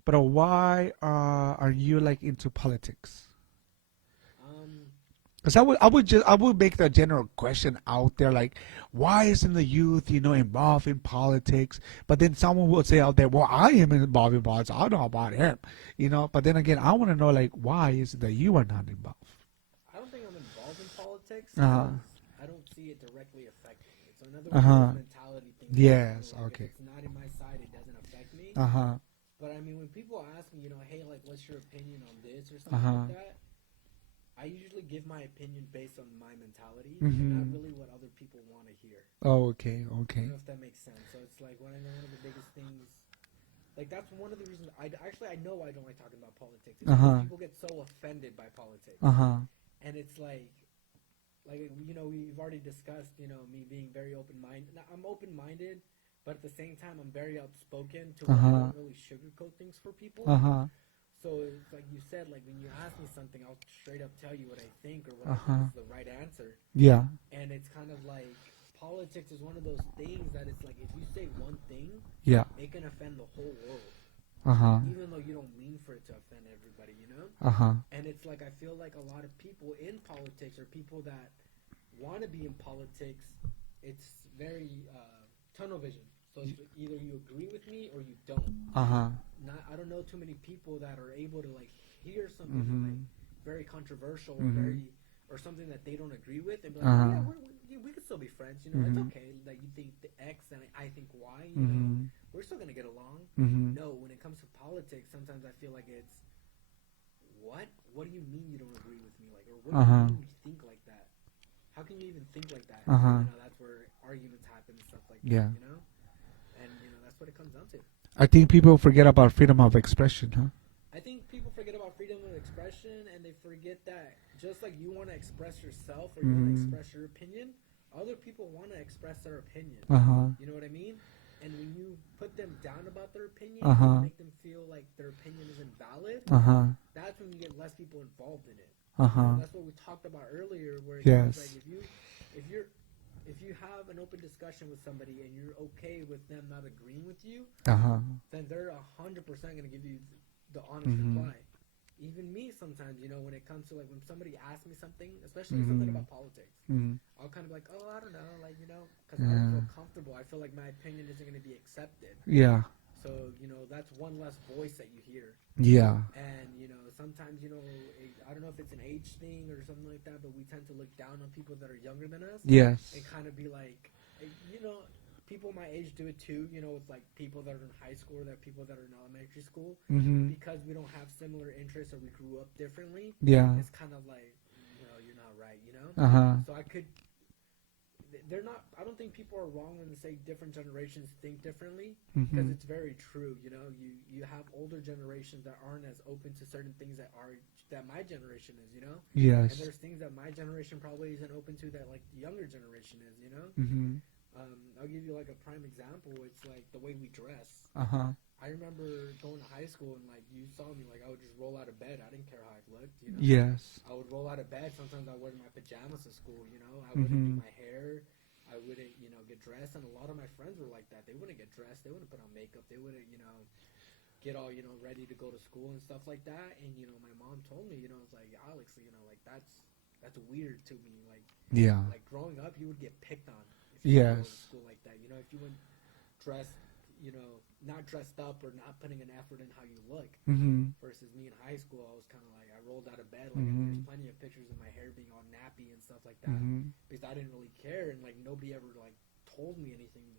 but why are you like into politics? Because I would make the general question out there like, why isn't the youth involved in politics? But then someone will say out there, well, I am involved in politics. I know about him, But then again, I want to know like, why is it that you are not involved? I don't think I'm involved in politics. Uh-huh. I don't see it directly affecting me. It's another mentality thing. Yes. Like, Okay. if it's not in my side, it doesn't affect me. But I mean, when people ask me, hey, like, what's your opinion on this or something like that, I usually give my opinion based on my mentality, and not really what other people want to hear. Oh, okay. I don't know if that makes sense. So it's like one of the biggest things. Like that's one of the reasons I know I don't like talking about politics. It's because people get so offended by politics, and it's like we've already discussed me being very open-minded. Now, I'm open-minded, but at the same time I'm very outspoken to where I don't really sugarcoat things for people. So it's like you said, like when you ask me something, I'll straight up tell you what I think or what I think is the right answer. Yeah. And it's kind of like politics is one of those things that it's like if you say one thing, Yeah. it can offend the whole world. Even though you don't mean for it to offend everybody, And it's like I feel like a lot of people in politics or people that want to be in politics, it's very tunnel vision. So it's either you agree with me or you don't. I don't know too many people that are able to like hear something like very controversial or something that they don't agree with and be like, we could still be friends. It's okay that you think the X and I think Y. We're still gonna get along. No, when it comes to politics, sometimes I feel like it's what? What do you mean you don't agree with me? Like, or what do you mean you think like that? How can you even think like that? That's where arguments happen and stuff like that. Yeah. And that's what it comes down to. I think people forget about freedom of expression, huh? I think people forget about freedom of expression, and they forget that just like you want to express yourself or you want to express your opinion, other people want to express their opinion. You know what I mean? And when you put them down about their opinion, and make them feel like their opinion isn't valid, that's when you get less people involved in it. That's what we talked about earlier, where it's like if you have an open discussion with somebody and you're okay with them not agreeing with you, then they're 100% going to give you the honest reply. Even me sometimes, when it comes to like when somebody asks me something, especially something about politics, I'll kind of be like, oh, I don't know, like, because I don't feel comfortable. I feel like my opinion isn't going to be accepted. Yeah. So, that's one less voice that you hear. Yeah. And, sometimes, I don't know if it's an age thing or something like that, but we tend to look down on people that are younger than us. Yes. And kind of be like, people my age do it too, with like people that are in high school or that people that are in elementary school. Because we don't have similar interests or we grew up differently. Yeah. It's kind of like, you're not right, So I don't think people are wrong when they say different generations think differently, because it's very true. You have older generations that aren't as open to certain things that my generation is, Yes. And there's things that my generation probably isn't open to that like the younger generation is, I'll give you like a prime example. It's like the way we dress. I remember going to high school and like you saw me, like I would just roll out of bed. I didn't care how I looked, Yes. I would roll out of bed. Sometimes I would wear my pajamas to school, I wouldn't do my hair. I wouldn't, get dressed. And a lot of my friends were like that. They wouldn't get dressed. They wouldn't put on makeup. They wouldn't, get all, ready to go to school and stuff like that. And, my mom told me, it's like, Alex, like that's weird to me. Like, yeah. Like growing up, you would get picked on if you go to Yes. school like that. If you went dressed, you know, not dressed up or not putting an effort in how you look. Versus me in high school, I was kind of like, I rolled out of bed. Like, there's plenty of pictures of my hair being all nappy and stuff like that. Because I didn't really care. And, like, nobody ever, like, told me anything.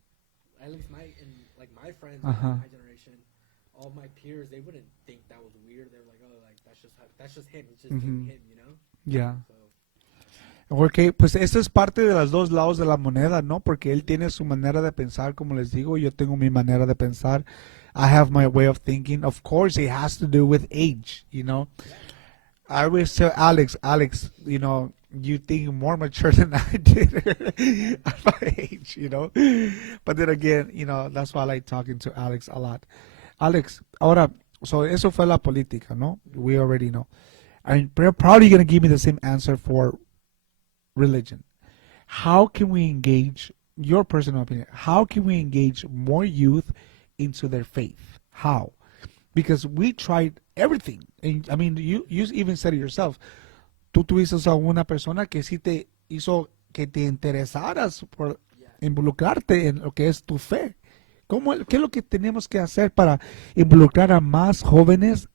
At least my friends in my generation, all of my peers, they wouldn't think that was weird. They were like, oh, like, that's just him. He's just doing him, you know? Yeah. So, Porque pues esto es parte de los dos lados de la moneda, ¿no? Porque él tiene su manera de pensar, como les digo, yo tengo mi manera de pensar. I have my way of thinking. Of course, it has to do with age, you know. I always tell Alex, you know, you think more mature than I did at my age, you know. But then again, you know, that's why I like talking to Alex a lot. Alex, ahora, so eso fue la política, ¿no? We already know. And you're probably going to give me the same answer for religion. How can we engage, your personal opinion, how can we engage more youth into their faith? How? Because we tried everything. And, I mean, you even said it yourself. Tú tuviste a una persona que sí te hizo que te interesaras por involucrarte en lo que es tu fe. ¿Qué es lo que tenemos que hacer para involucrar a más jóvenes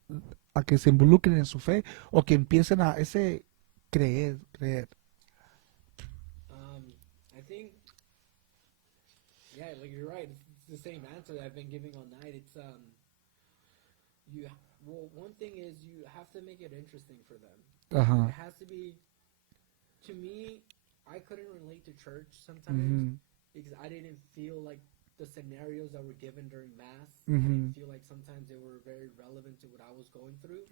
a que se involucren en su fe o que empiecen a creer? I think, yeah, like you're right. It's the same answer that I've been giving all night. It's one thing is you have to make it interesting for them. It has to be. To me, I couldn't relate to church sometimes because I didn't feel like the scenarios that were given during mass. I didn't feel like sometimes they were very relevant to what I was going through.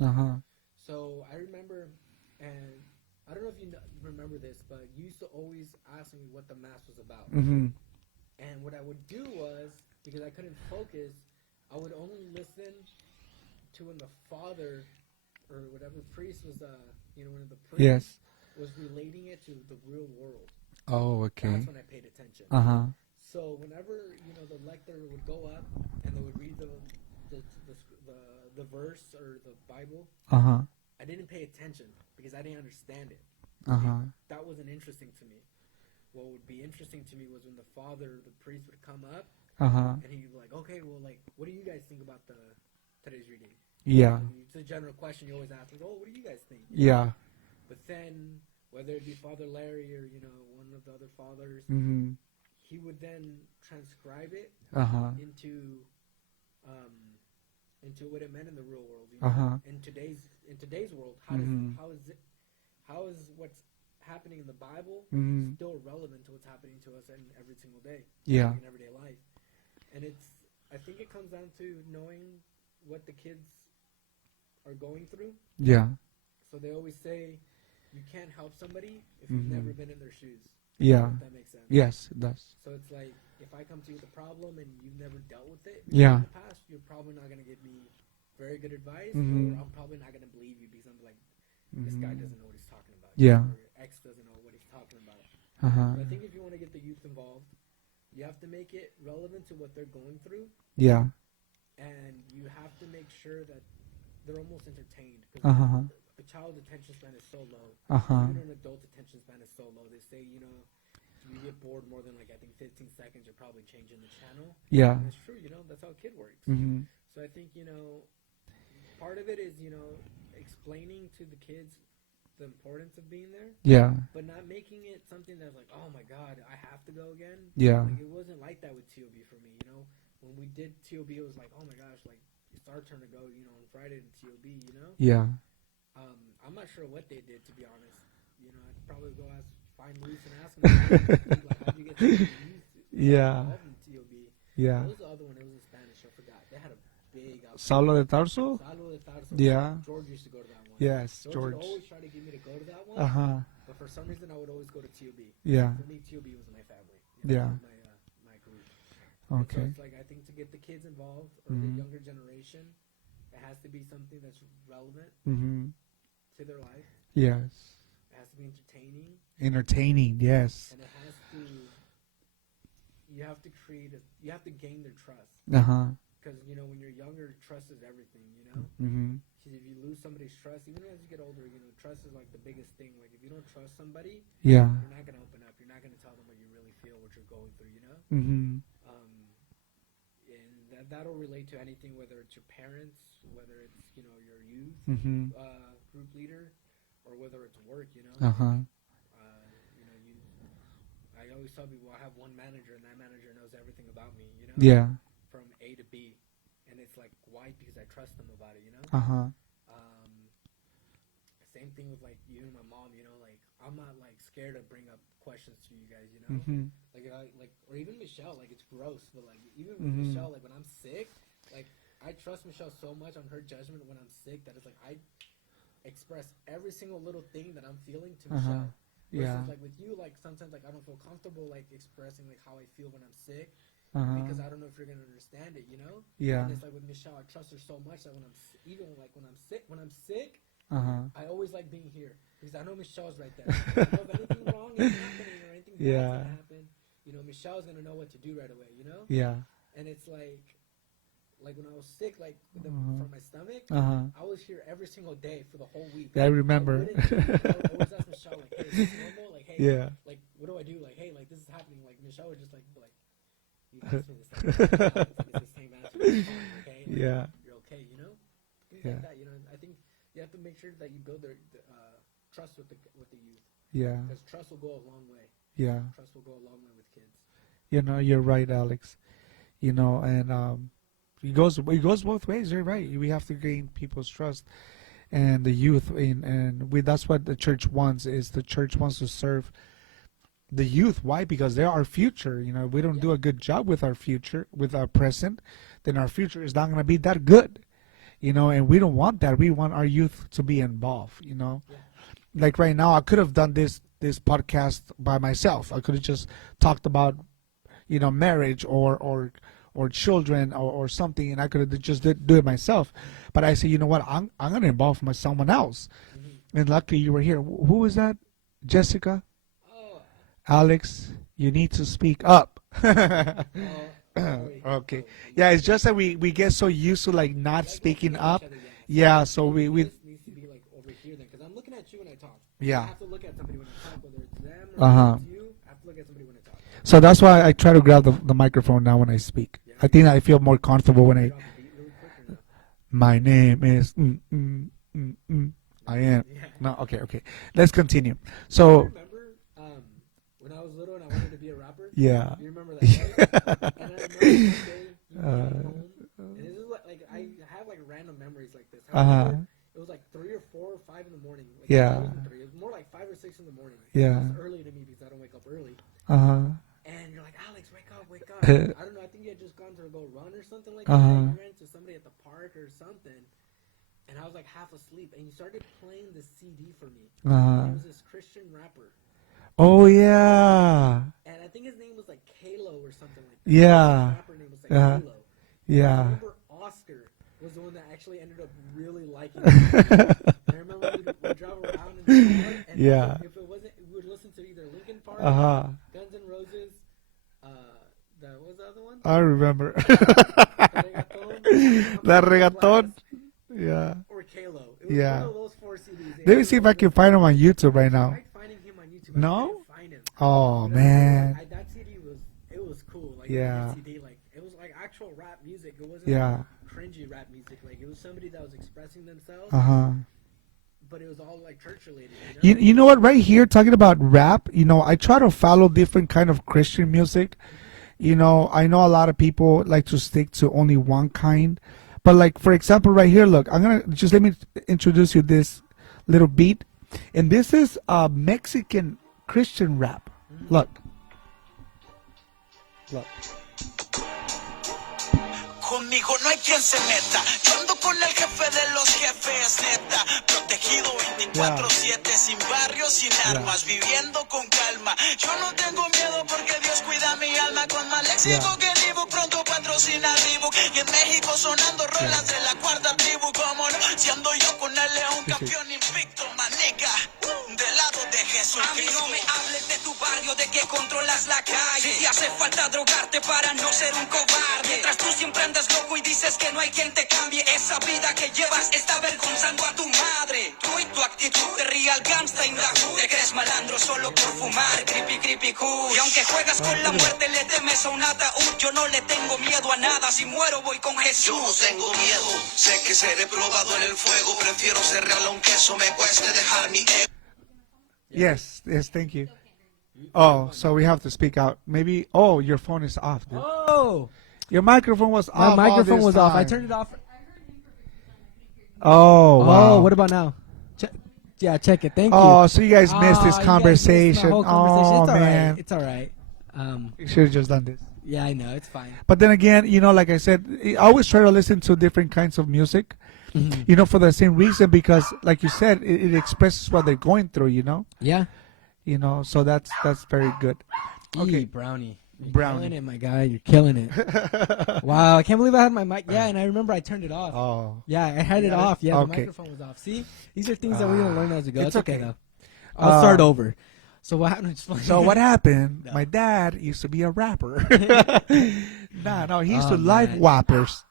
So I remember, and I don't know if you remember this, but you used to always ask me what the mass was about. And what I would do was, because I couldn't focus, I would only listen to when the father or whatever priest was, when the priest was relating it to the real world. Oh, okay. That's when I paid attention. So whenever the lector would go up and they would read the verse or the Bible, I didn't pay attention because I didn't understand it. That wasn't interesting to me. What would be interesting to me was when the father, the priest, would come up and he'd be like, okay, well, like, what do you guys think about today's reading? Yeah. It's a general question you always ask, like, oh, what do you guys think? Yeah. But then, whether it be Father Larry or, one of the other fathers, he would then transcribe it into what it meant in the real world. In today's world, how is what's happening in the Bible still relevant to what's happening to us in every single day? Yeah. In everyday life. And I think it comes down to knowing what the kids are going through. Yeah. So they always say you can't help somebody if you've never been in their shoes. Yeah. If that makes sense. Yes, it does. So it's like, if I come to you with a problem and you've never dealt with it Yeah. in the past, you're probably not going to give me very good advice, or I'm probably not going to believe you because I'm like, this guy doesn't know what he's talking about. Yeah. Or X doesn't know what he's talking about. So I think if you want to get the youth involved, you have to make it relevant to what they're going through. Yeah. And you have to make sure that they're almost entertained. Because a child's attention span is so low. Even an adult attention span is so low. They say, if you get bored more than, like, I think 15 seconds, you're probably changing the channel. Yeah. And it's true, that's how a kid works. So I think, part of it is, explaining to the kids the importance of being there. Yeah. But not making it something that's like, oh, my God, I have to go again. Yeah. Like, it wasn't like that with TOB for me, When we did TOB, it was like, oh, my gosh, like, it's our turn to go, on Friday to TOB, Yeah. I'm not sure what they did, to be honest. I'd probably go find Luis and ask him, like, how'd you get involved in TOB? Yeah. What was the other one? It was in Spanish. I forgot. They had a big outfit. Saulo de Tarso? Saulo de Tarso. Yeah. George used to go to that one. Yes, George George. would always try to get me to go to that one. But for some reason, I would always go to TOB. Yeah. For me, TOB was my family. Yeah. My group. Okay. So it's like, I think to get the kids involved, or the younger generation, it has to be something that's relevant to their life. Yes. It has to be entertaining. Entertaining, yes. And it has to, you have to gain their trust. Because, when you're younger, trust is everything, Because if you lose somebody's trust, even as you get older, trust is like the biggest thing. Like, if you don't trust somebody, Yeah. you're not going to open up. You're not going to tell them what you really feel, what you're going through, And that'll relate to anything, whether it's your parents, whether it's, you know, your youth group leader, or whether it's work, you know. You know, I always tell people I have one manager, and that manager knows everything about me, you know. Yeah. From A to B, and it's like, why? Because I trust them about it, you know. Same thing with like you and my mom, you know. Like I'm not like scared to bring up questions to you guys, you know. Like or even Michelle, like it's gross, but like even with Michelle, like when I'm sick, like I trust Michelle so much on her judgment when I'm sick that it's like I express every single little thing that I'm feeling to Michelle. Versus like with you, like sometimes like I don't feel comfortable like expressing like how I feel when I'm sick because I don't know if you're gonna understand it, you know. And it's like with Michelle, I trust her so much that when I'm sick, I always like being here because I know Michelle's right there. I know if anything wrong is happening or anything bad's gonna happen, you know, Michelle's gonna know what to do right away, you know. And it's like when I was sick, like from my stomach, I was here every single day for the whole week. I remember. I always ask Michelle, like, hey, is this normal? Like, hey, like, what do I do? Like, hey, like, this is happening. Like, Michelle would just, like, you asked me this, like, it's the same answer. It's fine, okay? Like, you're okay, you know? Things like that, you know? I think you have to make sure that you build their trust with the youth. Because trust will go a long way. Trust will go a long way with kids. You know, you're right, Alex. You know, and it goes both ways. You're right. We have to gain people's trust and the youth, and that's what the church wants. Is the church wants to serve the youth. Why? Because they're our future. You know, if we don't do a good job with our future, with our present, then our future is not going to be that good. You know, and we don't want that. We want our youth to be involved. You know, like right now, I could have done this podcast by myself. I could have just talked about, you know, marriage or children or something, and I could have just do it myself. But I say, you know what, I'm going to involve someone else. And luckily you were here. Who was that? Jessica? Alex, you need to speak up. Okay. Yeah, it's just that we get so used to like not speaking up. Yeah, so we needs to be like over here then, because I'm looking at you when I talk. Yeah. I have to look at somebody when I talk, whether it's them or it's you. I have to look at somebody when I talk. So that's why I try to grab the microphone now when I speak. I think I feel more comfortable when I. My name is. I am. No, okay. Let's continue. So. Remember when I was little and I wanted to be a rapper? Yeah. You remember that? Right? And I remember one day you came home, and this is like I have like random memories like this. It was like 3 or 4 or 5 in the morning. Like, yeah. It was more like 5 or 6 in the morning. Yeah. It's early to me because I don't wake up early. And you're like, Alex, wake up. I don't know. I think you had just gone to go run or something like that. You ran into somebody at the park or something. And I was like half asleep. And you started playing the CD for me. It was this Christian rapper. Oh, yeah. And I think his name was like Kalo or something like that. Yeah. His rapper name was like Kalo. Yeah. I remember Oscar was the one that actually ended up really liking it. I remember we'd drive around in the car, and if it wasn't, we would listen to either Linkin Park, Guns N' Roses, what was the other one? I remember. La Reggaeton. Yeah. Or Kalo. It was one of those 4 CDs. Let me see if I can find him on YouTube right now. I tried finding him on YouTube. No? I couldn't find him. Oh, man. That CD was cool. Like, yeah. CD, like, it was like actual rap music. It wasn't cringy rap music. Like, it was somebody that was expressing themselves. But it was all like church related. You know what? Right here, talking about rap, you know, I try to follow different kind of Christian music. You know, I know a lot of people like to stick to only one kind. But like, for example, right here, look, let me introduce you this little beat. And this is Mexican Christian rap. Look. Conmigo no hay quien se meta. Yo ando con el jefe de los jefes, neta. Protegido 24/7, sin barrio, sin armas, viviendo con calma. Yo no tengo miedo porque Dios cuida mi alma. Con más léxico que el ebook, pronto patrocina Reebok. Y en México sonando rolas de la 4ª tribu. Como no, si ando yo con el león, campeón invicto, manica. Del lado de Jesús. A mí no me hables de tu barrio, de que controlas la calle. Si hace falta drogarte para no ser un cobarde. Mientras tú siempre andas loco y dices que no hay quien te cambie. Esa vida que llevas está avergonzando a tu madre. Tú y tu actitud de real gangsta indajú. Te crees malandro solo por fumar, creepy, creepy, cool. Y aunque juegas con la muerte, le temes a un ataúd. Yo no le tengo miedo a nada, si muero voy con Jesús. Yo no tengo miedo, sé que seré probado en el fuego. Prefiero ser real aunque eso me cueste dejar mi ego. Yes, thank you. Oh, so we have to speak out. Maybe, oh, your phone is off, dude. Oh, Your microphone was my off. microphone all was this off. I time. turned it off. Oh, wow. Oh, what about now? Yeah, check it. Thank you. Oh, so you guys missed this You guys missed my conversation. whole conversation. Oh, It's all man. right. It's all right. You should have just done this. Yeah, I know. It's fine. But then again, you know, like I said, I always try to listen to different kinds of music, you know, for the same reason, because like you said, it expresses what they're going through, you know? Yeah. You know, so that's very good. Okay, Brownie. You're Brownie. killing it, my guy. You're killing it. Wow, I can't believe I had my mic. Yeah, and I remember I turned it off. Oh. Yeah, I had it off. Yeah, Okay. the microphone was off. See? These are things that we don't learn as we go. It's It's okay, okay. though. I'll start over. So what happened? So what happened? No. My dad used to be a rapper. No, he used Oh, to live man. whoppers.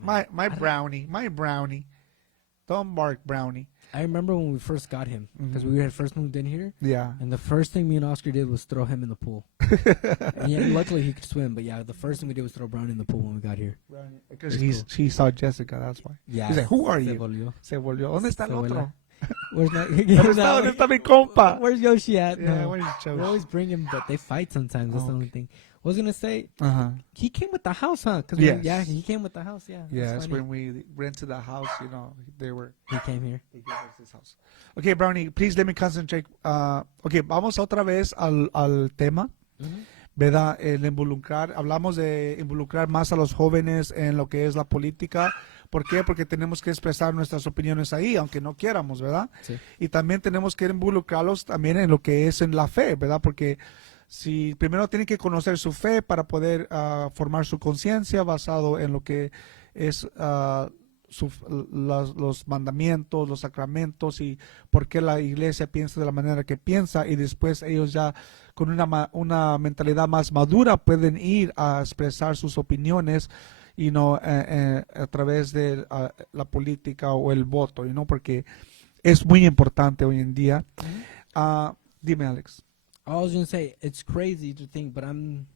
My brownie. Don't bark, brownie. I remember when we first got him, because we had first moved in here, Yeah. and the first thing me and Oscar did was throw him in the pool. And yeah, luckily he could swim, but yeah, the first thing we did was throw Brownie in the pool when we got here. Because It's she saw Jessica, that's why. Yeah. He's like, who are se you? volvió. Se volvió. ¿Dónde está el Se otro? voló. Where's my, ¿Dónde está mi compa? Where's Yoshi at? Yeah, No. where's Yoshi? We always bring him, but they fight sometimes. That's the only thing. I was gonna say Uh-huh. he came with the house, huh? Yes. Yeah, he came with the house. Yeah. Yes, That's funny. when we rented the house, you know, they He came here. gave us this house. Okay, Brownie, please let me concentrate. Okay, vamos otra vez al tema, ¿verdad? El involucrar, hablamos de involucrar más a los jóvenes en lo que es la política. ¿Por qué? Porque tenemos que expresar nuestras opiniones ahí, aunque no quieramos, ¿verdad? Sí. Y también tenemos que involucrarlos también en lo que es en la fe, ¿verdad? Porque si primero tienen que conocer su fe para poder formar su conciencia basado en lo que es los mandamientos, los sacramentos y por qué la iglesia piensa de la manera que piensa, y después ellos ya con una mentalidad más madura pueden ir a expresar sus opiniones y no a través de la política o el voto, porque es muy importante hoy en día. Dime, Alex. I was gonna say it's crazy to think, but I'm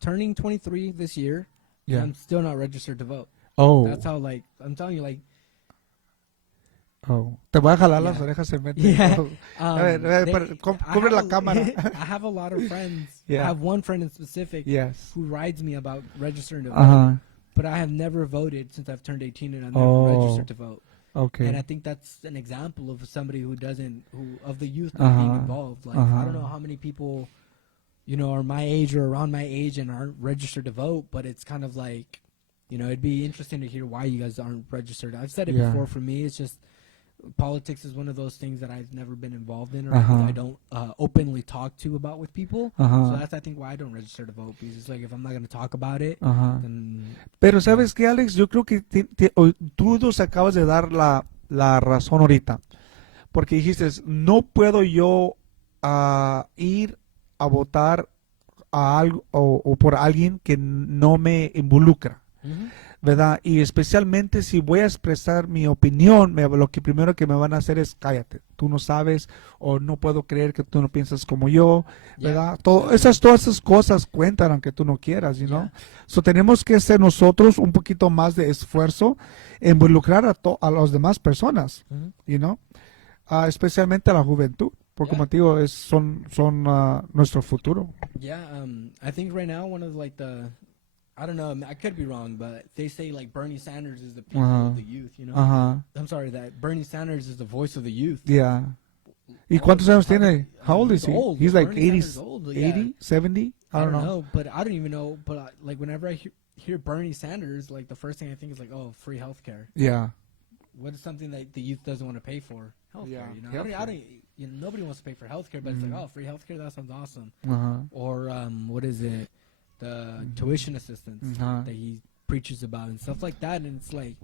turning 23 this year, Yeah. and I'm still not registered to vote. Oh, That's how I'm telling you te voy a jalar las Yeah. orejas en mente. Yeah. A ver, cubre la cámara. I have a lot of friends. Yeah. I have one friend in specific Yes. who rides me about registering to vote, Uh-huh. but I have never voted since I've turned 18, and I've Oh. never registered to vote. Okay. And I think that's an example of somebody who of the youth not being involved. Like, I don't know how many people, are my age or around my age and aren't registered to vote, but it's kind of like, it'd be interesting to hear why you guys aren't registered. I've said it Yeah. before. For me, it's just politics is one of those things that I've never been involved in, or I don't openly talk to about with people. So that's, I think, why I don't register to vote, because it's like, if I'm not going to talk about it, then... Pero ¿sabes qué, Alex? Yo creo que tú nos acabas de dar la razón ahorita, porque dijiste, no puedo yo ir a votar a algo o por alguien que no me involucra, ¿verdad? Y especialmente si voy a expresar mi opinión, lo que primero que me van a hacer es cállate, tú no sabes, o no puedo creer que tú no piensas como yo, ¿verdad? Todas esas cosas cuentan aunque tú no quieras, ¿no? So tenemos que hacer nosotros un poquito más de esfuerzo, involucrar a las demás personas, especialmente a la juventud, porque como te digo, son nuestro futuro. Yeah, I think right now one of I don't know, I could be wrong, but they say like Bernie Sanders is the people of the youth, I'm sorry, that Bernie Sanders is the voice of the youth. Yeah. ¿Y cuántos años tiene? How old is he? Old. He's like Bernie 80, Sanders is old, yeah. 80, 70? I don't know. But I don't even know, but like whenever I hear Bernie Sanders, like the first thing I think is like, oh, free healthcare. Yeah. What is something that the youth doesn't want to pay for? Healthcare, nobody wants to pay for healthcare, but it's like, oh, free healthcare, that sounds awesome. Or what is it? The tuition assistance that he preaches about and stuff like that. And it's like,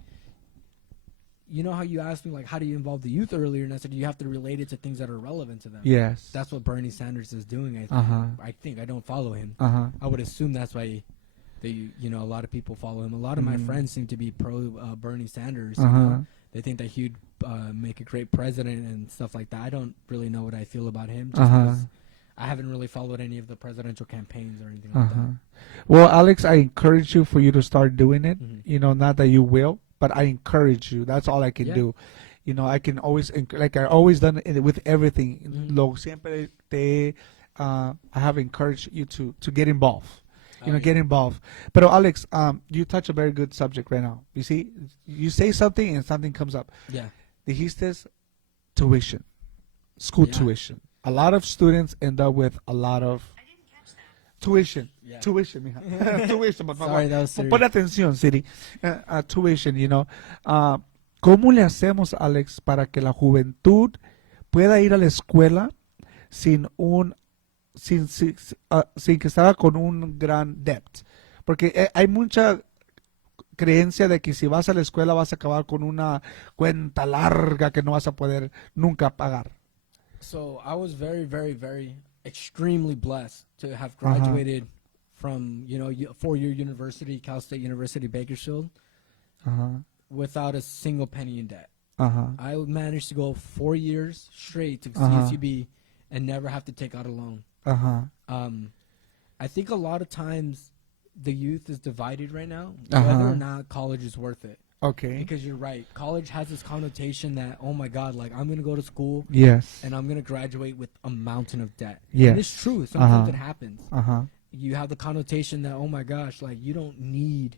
how you asked me, like, how do you involve the youth earlier? And I said, you have to relate it to things that are relevant to them. Yes. That's what Bernie Sanders is doing, I think. I don't follow him. I would assume that's why a lot of people follow him. A lot of my friends seem to be pro Bernie Sanders. they think that he'd make a great president and stuff like that. I don't really know what I feel about him, just because I haven't really followed any of the presidential campaigns or anything like that. Well, Alex, I encourage you for you to start doing it. Mhm. You know, not that you will, but I encourage you. That's all I can Yeah. do. You know, I can always, like I always done it with everything. Mhm. Lo siempre te, I have encouraged you to get involved. You know, yeah. get involved. But Alex, you touch a very good subject right now. You see, you say something and something comes up. Yeah. Dijiste tuition, school Yeah. tuition. A lot of students end up with a lot of tuition. Yeah. Tuition, mija. Tuition, por favor. Sorry, that was serious. Pon atención, Siri. Tuition, you know. ¿Cómo le hacemos, Alex, para que la juventud pueda ir a la escuela sin que estaba con un gran debt? Porque hay mucha creencia de que si vas a la escuela vas a acabar con una cuenta larga que no vas a poder nunca pagar. So I was very, very, very extremely blessed to have graduated from, you know, a 4-year university, Cal State University, Bakersfield, without a single penny in debt. I managed to go 4 years straight to CSUB and never have to take out a loan. I think a lot of times the youth is divided right now, whether or not college is worth it. Okay. Because you're right. College has this connotation that, oh my God, like I'm going to go to school Yes. and I'm going to graduate with a mountain of debt. Yes. And it's true. Sometimes it happens. Uh-huh. You have the connotation that, oh my gosh, like you don't need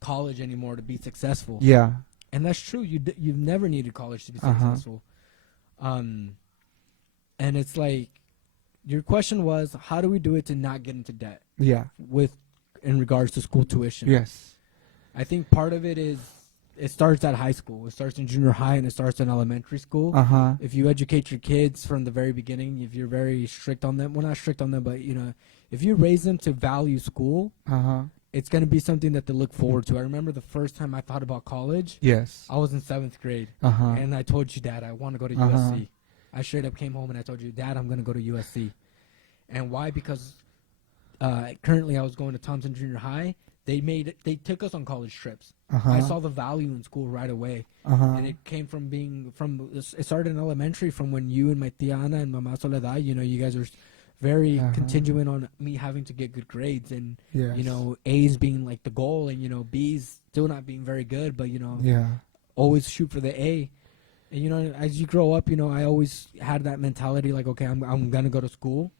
college anymore to be successful. Yeah. And that's true. You've never needed college to be successful. And it's like, your question was, how do we do it to not get into debt? Yeah. In regards to school tuition. Yes. I think part of it is, it starts at high school. It starts in junior high and it starts in elementary school. If you educate your kids from the very beginning, if you're very strict on them, well, not strict on them, but you know, if you raise them to value school, it's going to be something that they look forward to. I remember the first time I thought about college. Yes. I was in 7th grade, and I told you, Dad, I want to go to USC. I straight up came home and I told you, Dad, I'm going to go to USC. And why? Because currently I was going to Thompson Junior High. They took us on college trips. I saw the value in school right away. And it came from it started in elementary, from when you and my Tiana and Mama Soledad, you know, you guys were very contingent on me having to get good grades, and you know, A's being like the goal, and you know, B's still not being very good, but you know, always shoot for the A. And you know, as you grow up, you know, I always had that mentality, like, okay, I'm gonna go to school.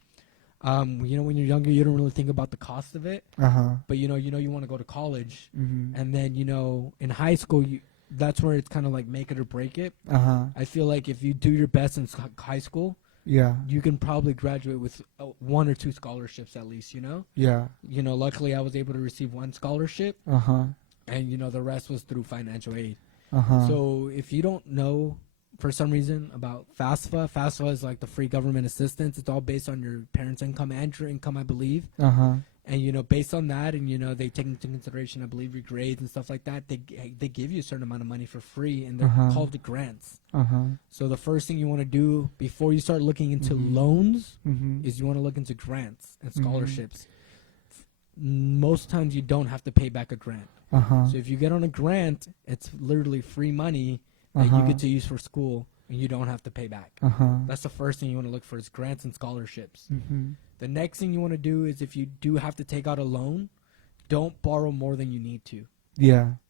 You know, when you're younger, you don't really think about the cost of it. But you know, you want to go to college, and then you know, in high school, that's where it's kind of like make it or break it. I feel like if you do your best in high school, you can probably graduate with 1 or 2 scholarships at least. You know. You know, luckily I was able to receive 1 scholarship, and you know, the rest was through financial aid. So if you don't know, for some reason, about FAFSA is like the free government assistance. It's all based on your parents' income and your income, I believe. And you know, based on that, and you know, they take into consideration, I believe, your grades and stuff like that. They give you a certain amount of money for free, and they're called the grants. So the first thing you want to do before you start looking into loans is you want to look into grants and scholarships. Most times you don't have to pay back a grant. So if you get on a grant, it's literally free money that you get to use for school, and you don't have to pay back. That's the first thing you want to look for, is grants and scholarships. The next thing you want to do is, if you do have to take out a loan, don't borrow more than you need to.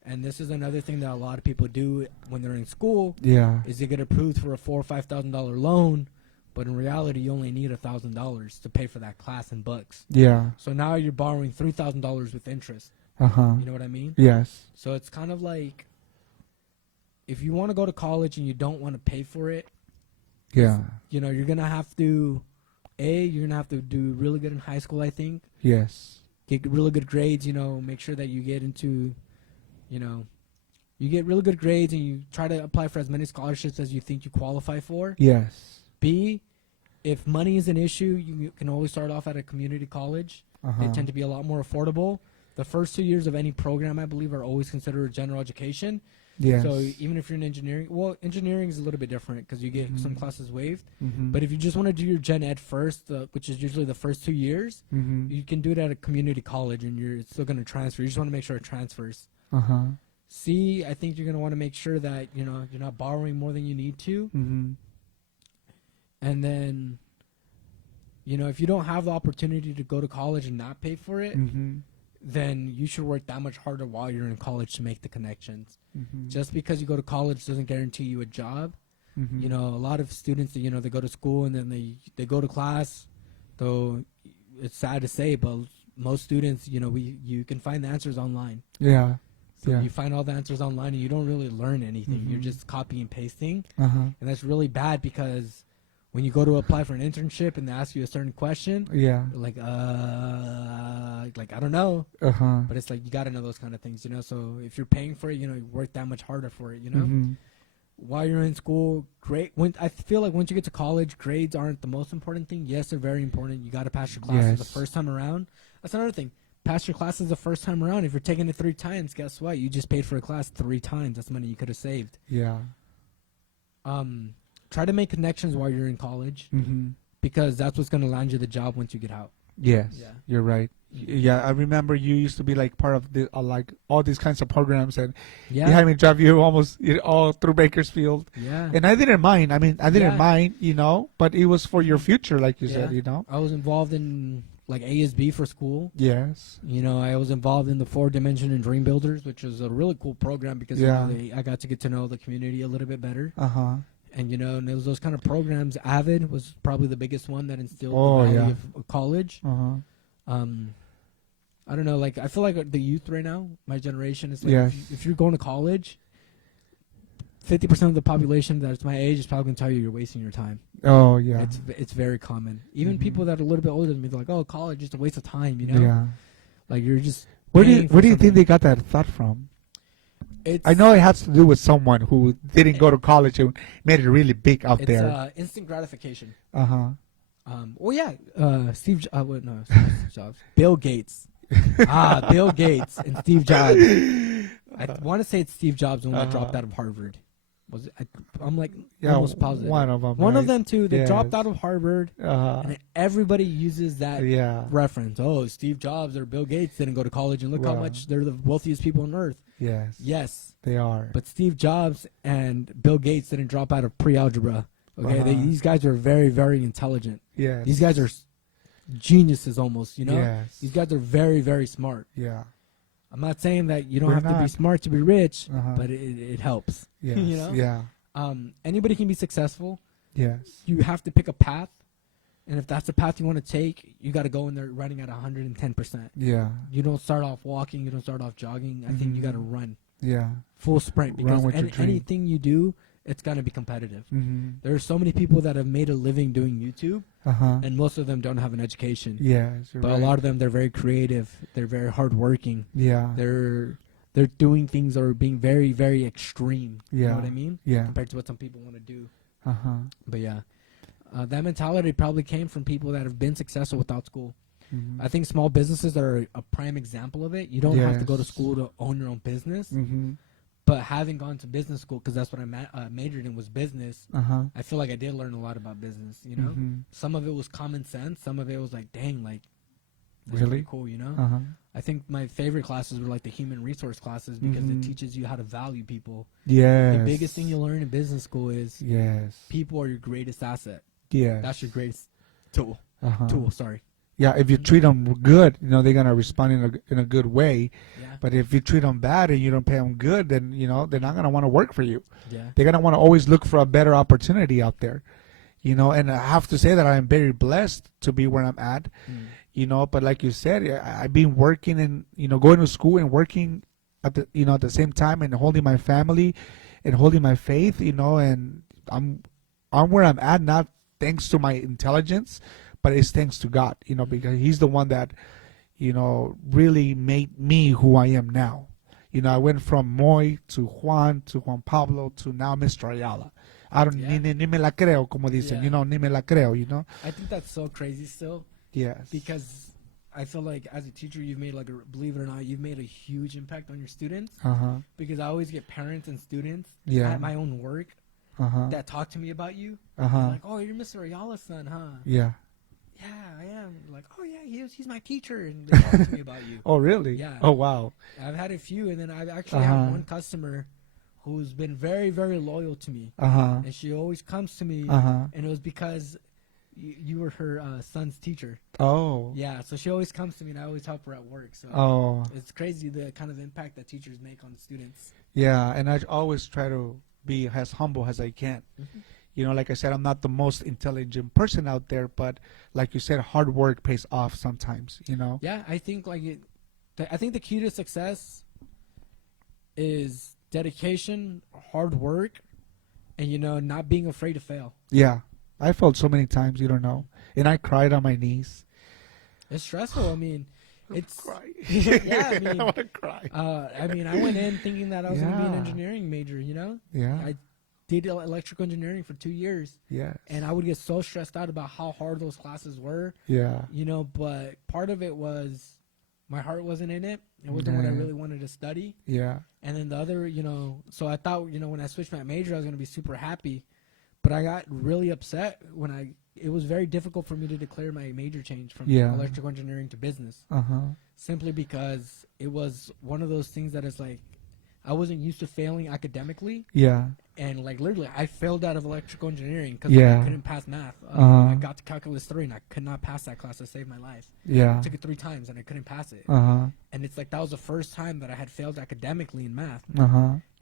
And this is another thing that a lot of people do when they're in school, is they get approved for a $4,000 or $5,000 loan, but in reality, you only need $1,000 to pay for that class and books. So now you're borrowing $3,000 with interest. You know what I mean? Yes. So it's kind of like, if you want to go to college and you don't want to pay for it, you know, you're gonna have to, you're gonna have to do really good in high school, I think. Yes. Get really good grades, you know, make sure that you get into, you know, you get really good grades, and you try to apply for as many scholarships as you think you qualify for. Yes. B, if money is an issue, you can always start off at a community college. They tend to be a lot more affordable. The first 2 years of any program, I believe, are always considered general education. Yes. So even if you're in engineering, well, engineering is a little bit different because you get some classes waived. But if you just want to do your gen ed first, which is usually the first 2 years, you can do it at a community college, and you're still going to transfer. You just want to make sure it transfers. C, I think you're going to want to make sure that, you know, you're not borrowing more than you need to. Mm-hmm. And then, you know, if you don't have the opportunity to go to college and not pay for it, Mm-hmm. then you should work that much harder while you're in college to make the connections. Mm-hmm. Just because you go to college doesn't guarantee you a job. Mm-hmm. You know, a lot of students, you know, they go to school and then they go to class, though it's sad to say, but most students, you know, you can find the answers online. Yeah. So Yeah. you find all the answers online and you don't really learn anything. Mm-hmm. You're just copying and pasting. Uh-huh. And that's really bad because when you go to apply for an internship and they ask you a certain question, Yeah. you're like, I don't know. Uh-huh. But it's like, you got to know those kind of things, you know? So if you're paying for it, you know, you work that much harder for it, you know? Mm-hmm. While you're in school, I feel like once you get to college, grades aren't the most important thing. Yes, they're very important. You got to pass your classes the Yes. first time around. That's another thing. Pass your classes the first time around. If you're taking it 3 times, guess what? You just paid for a class 3 times. That's money you could have saved. Yeah. Try to make connections while you're in college Mm-hmm. because that's what's going to land you the job once you get out. Yes. Yeah. You're right. Yeah, I remember you used to be like part of the like all these kinds of programs, and Yeah. you had me drive you almost all through Bakersfield, Yeah. and I didn't mind. I mean, I didn't Yeah. mind, you know, but it was for your future, like you said, Yeah. you know. I was involved in like ASB for school. Yes. You know, I was involved in the 4-Dimension and Dream Builders, which was a really cool program because Yeah. you know, I got to get to know the community a little bit better. Uh-huh. And, you know, and it was those kind of programs. Avid was probably the biggest one that instilled Oh, the value yeah. of college. Uh-huh. I don't know, like, I feel like the youth right now, my generation, is like, Yes. if you're going to college, 50% of the population that's my age is probably going to tell you you're wasting your time. Oh, yeah. It's very common. Even Mhm. people that are a little bit older than me, they're like, oh, college is a waste of time, you know? Yeah. Like, you're just Where do paying you for where do you think something. they got that thought from? It's, I know it has to do with someone who didn't go to college and made it really big out it's there. instant gratification. Uh-huh. Well, yeah, Steve Jobs. Bill Gates. Bill Gates and Steve Jobs. I want to say it's Steve Jobs when that dropped out of Harvard. Was it? I'm like Yeah, almost positive. one of them. One right? of them too. They Yes. dropped out of Harvard, Uh-huh. and everybody uses that Yeah. reference. Oh, Steve Jobs or Bill Gates didn't go to college, and look how Wow. much they're the wealthiest people on earth. Yes. Yes, They are. but Steve Jobs and Bill Gates didn't drop out of pre-algebra. Okay, Uh-huh. these guys are very, very intelligent. Yes. These guys are geniuses almost, you know? Yes. These guys are very, very smart. Yeah. I'm not saying that you don't We're have to be not. smart to be rich, Uh-huh. but it helps. Yes. You know? Yeah. Anybody can be successful. Yes. You have to pick a path. And if that's the path you want to take, you got to go in there running at 110%. Yeah. You don't start off walking. You don't start off jogging. I think you Mhm. got to run Yeah. full sprint Run because with your dream. anything you do, it's going to be competitive. Mm-hmm. There are so many people that have made a living doing YouTube, Uh-huh. and most of them don't have an education. Yes. You're But right. a lot of them, they're very creative. They're very hardworking. Yeah. They're doing things that are being very, very extreme. You know Yeah. what I mean? Yeah. Compared to what some people want to do. Uh-huh. But yeah, that mentality probably came from people that have been successful without school. Mm-hmm. I think small businesses are a prime example of it. You don't have to go to Yes. school to own your own business. Mm-hmm. But having gone to business school, because that's what I majored in was business, Uh-huh. I feel like I did learn a lot about business, you know? Mm-hmm. Some of it was common sense. Some of it was like, dang, like, that's Really? pretty cool, you know? Uh-huh. I think my favorite classes were like the human resource classes because Mhm. it teaches you how to value people. Yes. The biggest thing you learn in business school is Yes. people are your greatest asset. Yes. That's your greatest tool. Uh-huh. Sorry. Yeah, if you treat them good, you know, they're going to respond in a good way. Yeah. But if you treat them bad and you don't pay them good, then, you know, they're not going to want to work for you. Yeah. They're going to want to always look for a better opportunity out there. You know, and I have to say that I am very blessed to be where I'm at. You know, but like you said, I've been working and, you know, going to school and working at the, you know, at the same time and holding my family and holding my faith, you know, and I'm where I'm at, not thanks to my intelligence, but it's thanks to God, you know, because he's the one that, you know, really made me who I am now. You know, I went from Moy to Juan Pablo to now Mr. Ayala. I don't, Yeah. ni me la creo, como dicen, Yeah. you know, ni me la creo, you know. I think that's so crazy still Yes. because I feel like as a teacher, you've made like believe it or not, you've made a huge impact on your students Uh-huh. because I always get parents and students Yeah. at my own work Uh-huh. that talk to me about you. Uh-huh. Like, oh, you're Mr. Ayala's son, huh? Yeah. yeah, I am. Like, oh yeah, he's my teacher, and they talk to me about you. Oh, really? Yeah. Oh, wow. I've had a few, and then I've actually had one customer who's been very, very loyal to me, and she always comes to me, and it was because you were her son's teacher. Oh. Yeah, so she always comes to me, and I always help her at work. So it's crazy the kind of impact that teachers make on students. Yeah, and I always try to be as humble as I can. You know, like I said, I'm not the most intelligent person out there, but like you said, hard work pays off sometimes, you know? Yeah, I think I think the key to success is dedication, hard work, and, you know, not being afraid to fail. Yeah. I felt so many times, you don't know. And I cried on my knees. It's stressful. I mean, it's yeah, I mean, I want to cry. I mean, I went in thinking that I was going to be an engineering major, you know? Yeah. I did electrical engineering for 2 years. Yes. And I would get so stressed out about how hard those classes were. Yeah. You know, but part of it was my heart wasn't in it. It wasn't what I really wanted to study. Yeah. And then the other, you know, so I thought, you know, when I switched my major, I was going to be super happy. But I got really upset when it was very difficult for me to declare my major change from electrical engineering to business. Simply because it was one of those things that is like, I wasn't used to failing academically. Yeah. And like literally, I failed out of electrical engineering because I couldn't pass math. I got to calculus 3 and I could not pass that class to save my life. Yeah. I took it 3 times and I couldn't pass it. And it's like that was the first time that I had failed academically in math.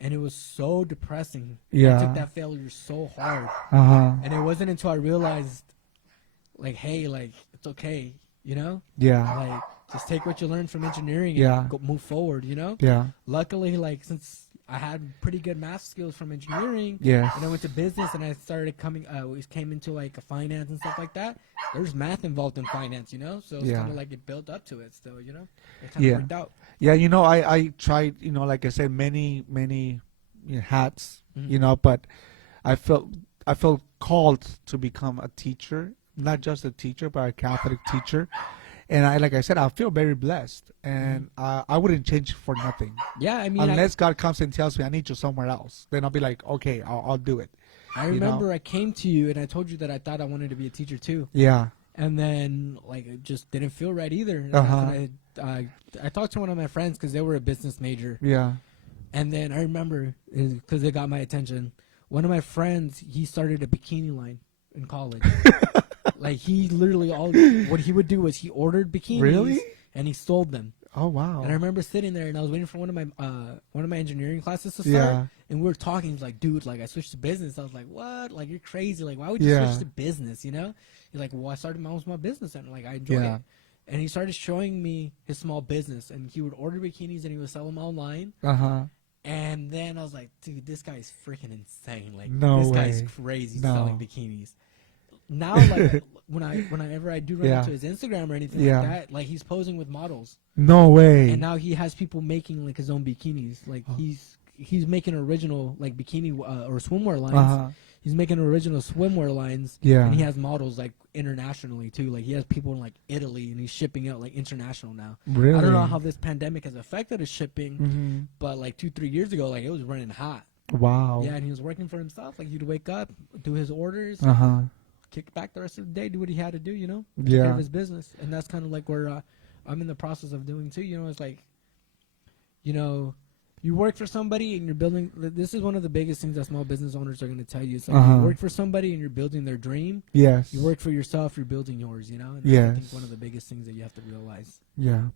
And it was so depressing. Yeah. I took that failure so hard. And it wasn't until I realized, like, hey, like, it's okay, you know? Yeah. Like, just take what you learned from engineering Yeah. and go move forward, you know? Yeah. Luckily, like, since I had pretty good math skills from engineering, Yes. and I went to business and I started came into like a finance and stuff like that. There's math involved in finance, you know? So it's kind of like it built up to it still, you know? It kind of worked out. Yeah, you know, I tried, you know, like I said, many hats, you know, but I felt called to become a teacher, not just a teacher, but a Catholic teacher. And like I said, I feel very blessed, and I wouldn't change for nothing. Yeah, I mean, unless God comes and tells me I need you somewhere else, then I'll be like, okay, I'll do it. I remember I came to you and I told you that I thought I wanted to be a teacher too. Yeah. And then like it just didn't feel right either. I talked to one of my friends because they were a business major. Yeah. And then I remember because it got my attention. One of my friends, he started a bikini line in college. Like he literally what he would do was he ordered bikinis and he sold them. Oh wow! And I remember sitting there and I was waiting for one of my engineering classes to start. And we were talking. He's like, dude, like I switched to business. I was like, what? Like you're crazy. Like why would you switch to business? You know? He's like, well, I started my own small business and like I enjoy it. And he started showing me his small business and he would order bikinis and he would sell them online. And then I was like, dude, this guy's freaking insane. Like this guy's crazy selling bikinis. Now, like whenever I do run into his Instagram or anything like that, like he's posing with models. No way. And now he has people making like his own bikinis. Like he's making original like bikini or swimwear lines. He's making original swimwear lines. Yeah. And he has models like internationally too. Like he has people in like Italy and he's shipping out like international now. Really? I don't know how this pandemic has affected his shipping, but like 2-3 years ago, like it was running hot. Wow. Yeah, and he was working for himself. Like he'd wake up, do his orders. Kick back the rest of the day, do what he had to do, you know, take care of his business. And that's kind of like where I'm in the process of doing too. You know, it's like, you know, you work for somebody and you're building. This is one of the biggest things that small business owners are going to tell you. It's like you work for somebody and you're building their dream. Yes. You work for yourself, you're building yours, you know. And that's, I think, one of the biggest things that you have to realize. Yeah.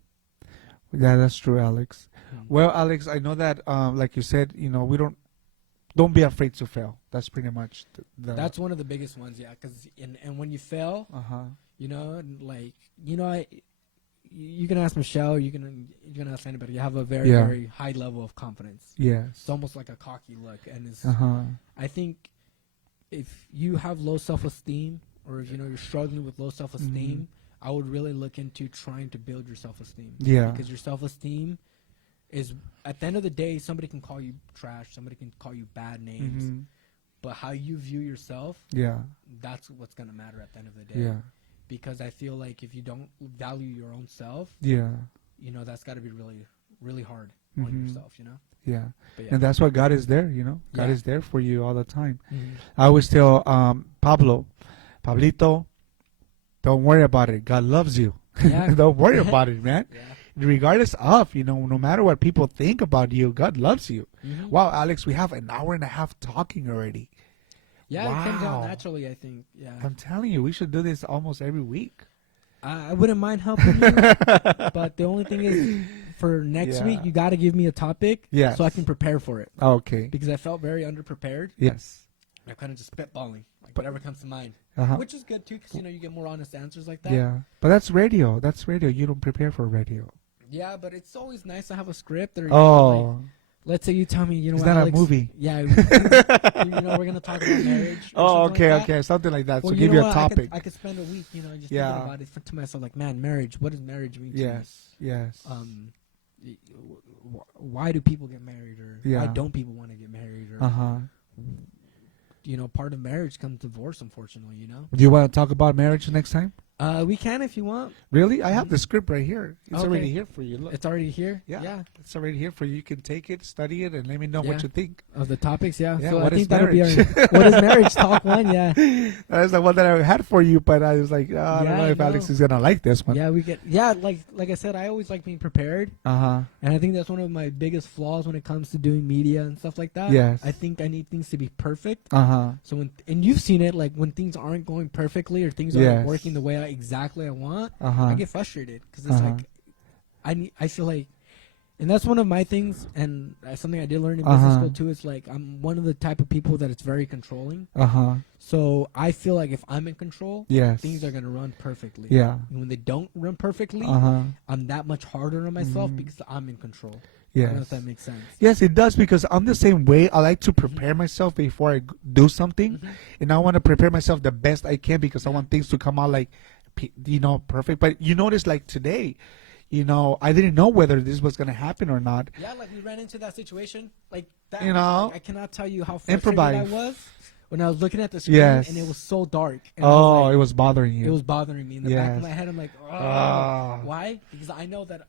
Yeah, that's true, Alex. Well, Alex, I know that, like you said, you know, don't be afraid to fail. That's pretty much that's one of the biggest ones, yeah. Because and when you fail, you know, like you know, you can ask Michelle, you can ask anybody. You have a very very high level of confidence. Yeah, it's almost like a cocky look, and it's. I think if you have low self-esteem, or if you know you're struggling with low self-esteem, I would really look into trying to build your self-esteem. Yeah, because your self-esteem is at the end of the day, somebody can call you trash, somebody can call you bad names, but how you view yourself, that's what's gonna matter at the end of the day. Yeah, because I feel like if you don't value your own self, you know that's got to be really, really hard on yourself. You know. Yeah. And that's why God is there. You know, God is there for you all the time. I always tell Pablito, don't worry about it. God loves you. Yeah. Don't worry about it, man. Yeah. Regardless of, no matter what people think about you, God loves you. Mm-hmm. Wow, Alex, we have an hour and a half talking already. Yeah, wow. It comes out naturally, I think. Yeah. I'm telling you, we should do this almost every week. I wouldn't mind helping you, but the only thing is, for next week, you got to give me a topic so I can prepare for it. Okay. Because I felt very underprepared. Yes. I'm kind of just spitballing, like whatever comes to mind. Which is good, too, because, you get more honest answers like that. Yeah. But that's radio. That's radio. You don't prepare for radio. Yeah, but it's always nice to have a script. Or, like, let's say you tell me, is what, that Alex, a movie? Yeah. We're going to talk about marriage. Okay. Something like that. Well, so give you a topic. I could spend a week, just thinking about it to myself, like, man, marriage. What does marriage mean to me? Yes. Why do people get married? Or why don't people want to get married? Or, part of marriage comes divorce, unfortunately, Do you want to talk about marriage next time? We can if you want. Really? I have the script right here. It's already here for you. Look. It's already here? Yeah. It's already here for you. You can take it, study it, and let me know what you think. Of the topics, Yeah, so what I think is marriage? That'll be our What is marriage? Talk 1, yeah. That's the one that I had for you, but I was like, I don't know if Alex is going to like this one. Yeah, like I said, I always like being prepared. And I think that's one of my biggest flaws when it comes to doing media and stuff like that. Yes. I think I need things to be perfect. So and you've seen it, like when things aren't going perfectly or things aren't working the way I want, I get frustrated because it's like I feel like, and that's one of my things, and something I did learn in business school too. Is like I'm one of the type of people that it's very controlling. So I feel like if I'm in control, things are gonna run perfectly. Yeah. And when they don't run perfectly, I'm that much harder on myself because I'm in control. I don't know if that makes sense. Yes, it does, because I'm the same way. I like to prepare myself before I do something, and I want to prepare myself the best I can because I want things to come out like, perfect. But you notice, like today, I didn't know whether this was going to happen or not. Yeah, like we ran into that situation, like that. Like, I cannot tell you how frustrated I was when I was looking at the screen and it was so dark. And it was bothering you. It was bothering me in the back of my head. I'm like, why? Because I know that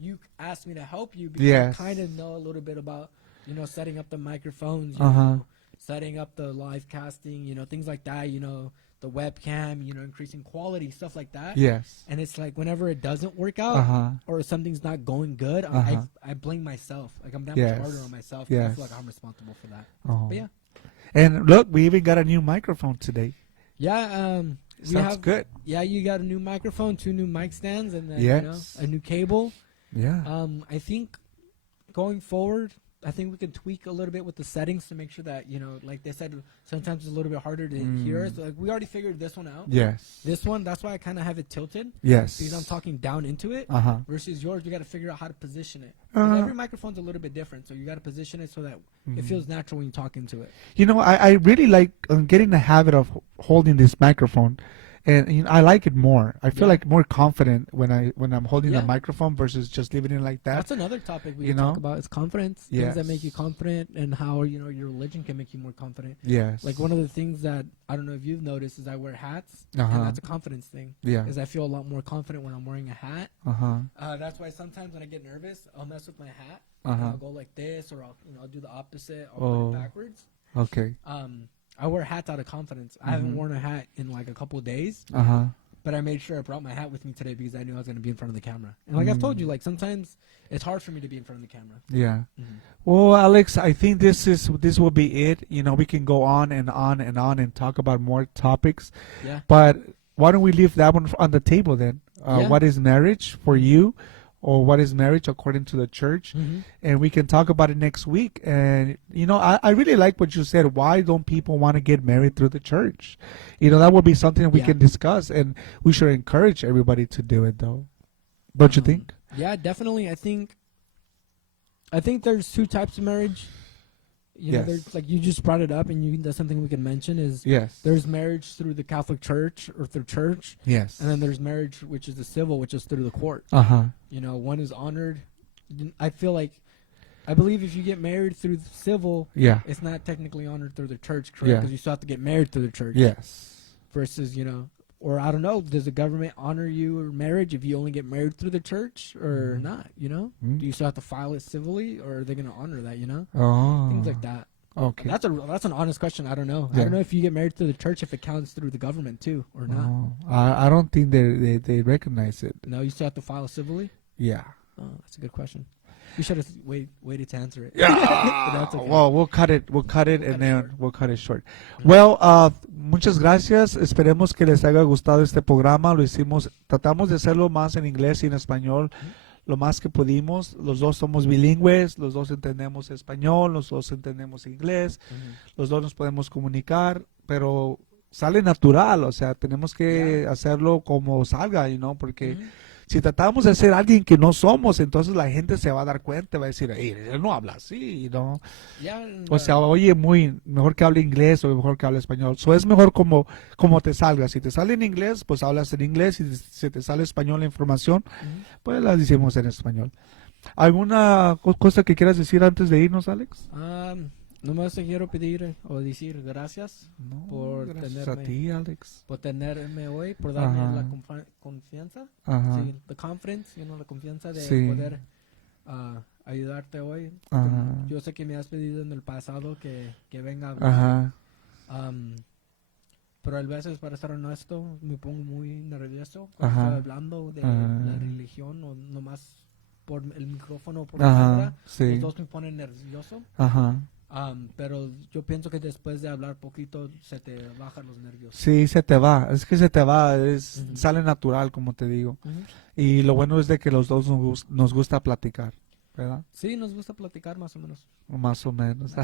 you asked me to help you because I kind of know a little bit about, setting up the microphones, setting up the live casting, things like that, the webcam, increasing quality, stuff like that. Yes. And it's like whenever it doesn't work out or something's not going good, I blame myself. Like I'm that much harder on myself. I feel like I'm responsible for that. But yeah. And look, we even got a new microphone today. Yeah. Sounds good. Yeah, you got a new microphone, 2 new mic stands, and then a new cable. Yeah. I think going forward, I think we can tweak a little bit with the settings to make sure that, like they said, sometimes it's a little bit harder to hear us. Like we already figured this one out. Yes. This one, that's why I kind of have it tilted. Yes. Because I'm talking down into it. Versus yours, you got to figure out how to position it. Every microphone's a little bit different, so you got to position it so that it feels natural when you talk into it. I really like getting the habit of holding this microphone. And I like it more. I feel like more confident when I'm holding the microphone versus just leaving it like that. That's another topic we can talk about. It's confidence. Things that make you confident, and how your religion can make you more confident. Yes. Like one of the things that I don't know if you've noticed is I wear hats, and that's a confidence thing. Yeah. Because I feel a lot more confident when I'm wearing a hat. That's why sometimes when I get nervous, I'll mess with my hat. I'll go like this, or I'll do the opposite. I'll put it backwards. Okay. I wear hats out of confidence. I haven't worn a hat in like a couple of days. But I made sure I brought my hat with me today because I knew I was going to be in front of the camera. And like I've told you, like sometimes it's hard for me to be in front of the camera. Yeah. Well, Alex, I think this will be it. We can go on and on and on and talk about more topics. Yeah. But why don't we leave that one on the table then? What is marriage for you? Or what is marriage according to the church? And we can talk about it next week. And, I really like what you said. Why don't people want to get married through the church? That would be something that we can discuss. And we should encourage everybody to do it, though. Don't you think? Yeah, definitely. I think there's 2 types of marriage. There's, like you just brought it up, and that's something we can mention is there's marriage through the Catholic Church or through church. Yes. And then there's marriage, which is the civil, which is through the court. One is honored. I believe if you get married through the civil, it's not technically honored through the church, correct? Because you still have to get married through the church. Yes. Versus, or I don't know, does the government honor you or marriage if you only get married through the church or not, Do you still have to file it civilly, or are they going to honor that, Things like that. Okay. That's an honest question. I don't know. Yeah. I don't know if you get married through the church, if it counts through the government too or not. Oh, I don't think they recognize it. No, you still have to file civilly. Yeah. Oh, that's a good question. You should have waited to answer it. Yeah. But that's okay. Well, we'll cut it, and then we'll cut it short. Well, muchas gracias. Esperemos que les haya gustado este programa. Tratamos de hacerlo más en inglés y en español, lo más que pudimos. Los dos somos bilingües, los dos entendemos español, los dos entendemos inglés, los dos nos podemos comunicar, pero sale natural, o sea, tenemos que hacerlo como salga, porque si tratamos de ser alguien que no somos, entonces la gente se va a dar cuenta, va a decir, él no habla así, ¿no? O sea, oye, mejor que hable inglés o mejor que hable español. Es mejor como te salga. Si te sale en inglés, pues hablas en inglés. Y si te sale español la información, pues la decimos en español. ¿Alguna cosa que quieras decir antes de irnos, Alex? Nomás te quiero pedir o decir gracias por gracias tenerme, a ti, Alex. por tenerme hoy, por darme la confianza, sí, the confidence, la confianza de poder ayudarte hoy. Yo sé que me has pedido en el pasado que venga a hablar, pero a veces, para ser honesto, me pongo muy nervioso cuando estoy hablando de la religión o nomás por el micrófono o por la cámara. Los dos me ponen nervioso. Pero yo pienso que después de hablar poquito se te bajan los nervios. Sí, se te va, es que se te va, sale natural, como te digo. Y lo bueno es de que los dos nos gusta platicar, ¿verdad? Sí, nos gusta platicar más o menos. Más o menos.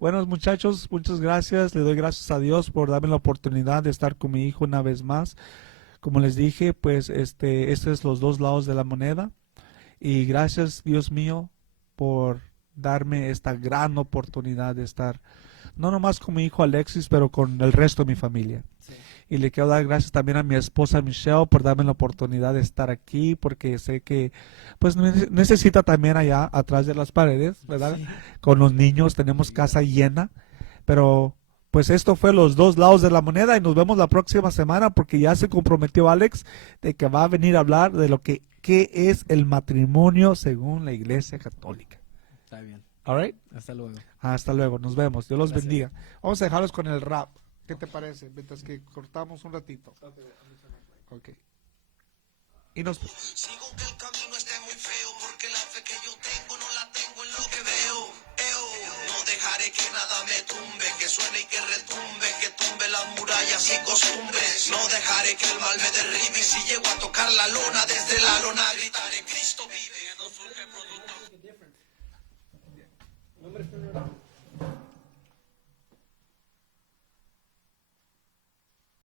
Bueno, muchachos, muchas gracias. Le doy gracias a Dios por darme la oportunidad de estar con mi hijo una vez más. Como les dije, pues estos es los dos lados de la moneda. Y gracias, Dios mío, por darme esta gran oportunidad de estar no nomás con mi hijo Alexis, pero con el resto de mi familia. Y le quiero dar gracias también a mi esposa Michelle por darme la oportunidad de estar aquí, porque sé que pues necesita también allá atrás de las paredes, ¿verdad? Con los niños, tenemos casa llena, pero pues esto fue los dos lados de la moneda y nos vemos la próxima semana, porque ya se comprometió Alex de que va a venir a hablar de lo que es el matrimonio según la Iglesia Católica. Está bien. All right? Hasta luego. Hasta luego. Nos vemos. Dios los bendiga. Vamos a dejarlos con el rap. ¿Qué te parece? Mientras que cortamos un ratito. Ok. Y nos... Sigo que el camino esté muy feo, porque la fe que yo tengo no la tengo en lo que veo. No dejaré que nada me tumbe, que suene y que retumbe, que tumbe las murallas y costumbres. No dejaré que el mal me derribe, y si llego a tocar la lona, desde la lona gritaré Cristo vive. No surge producto.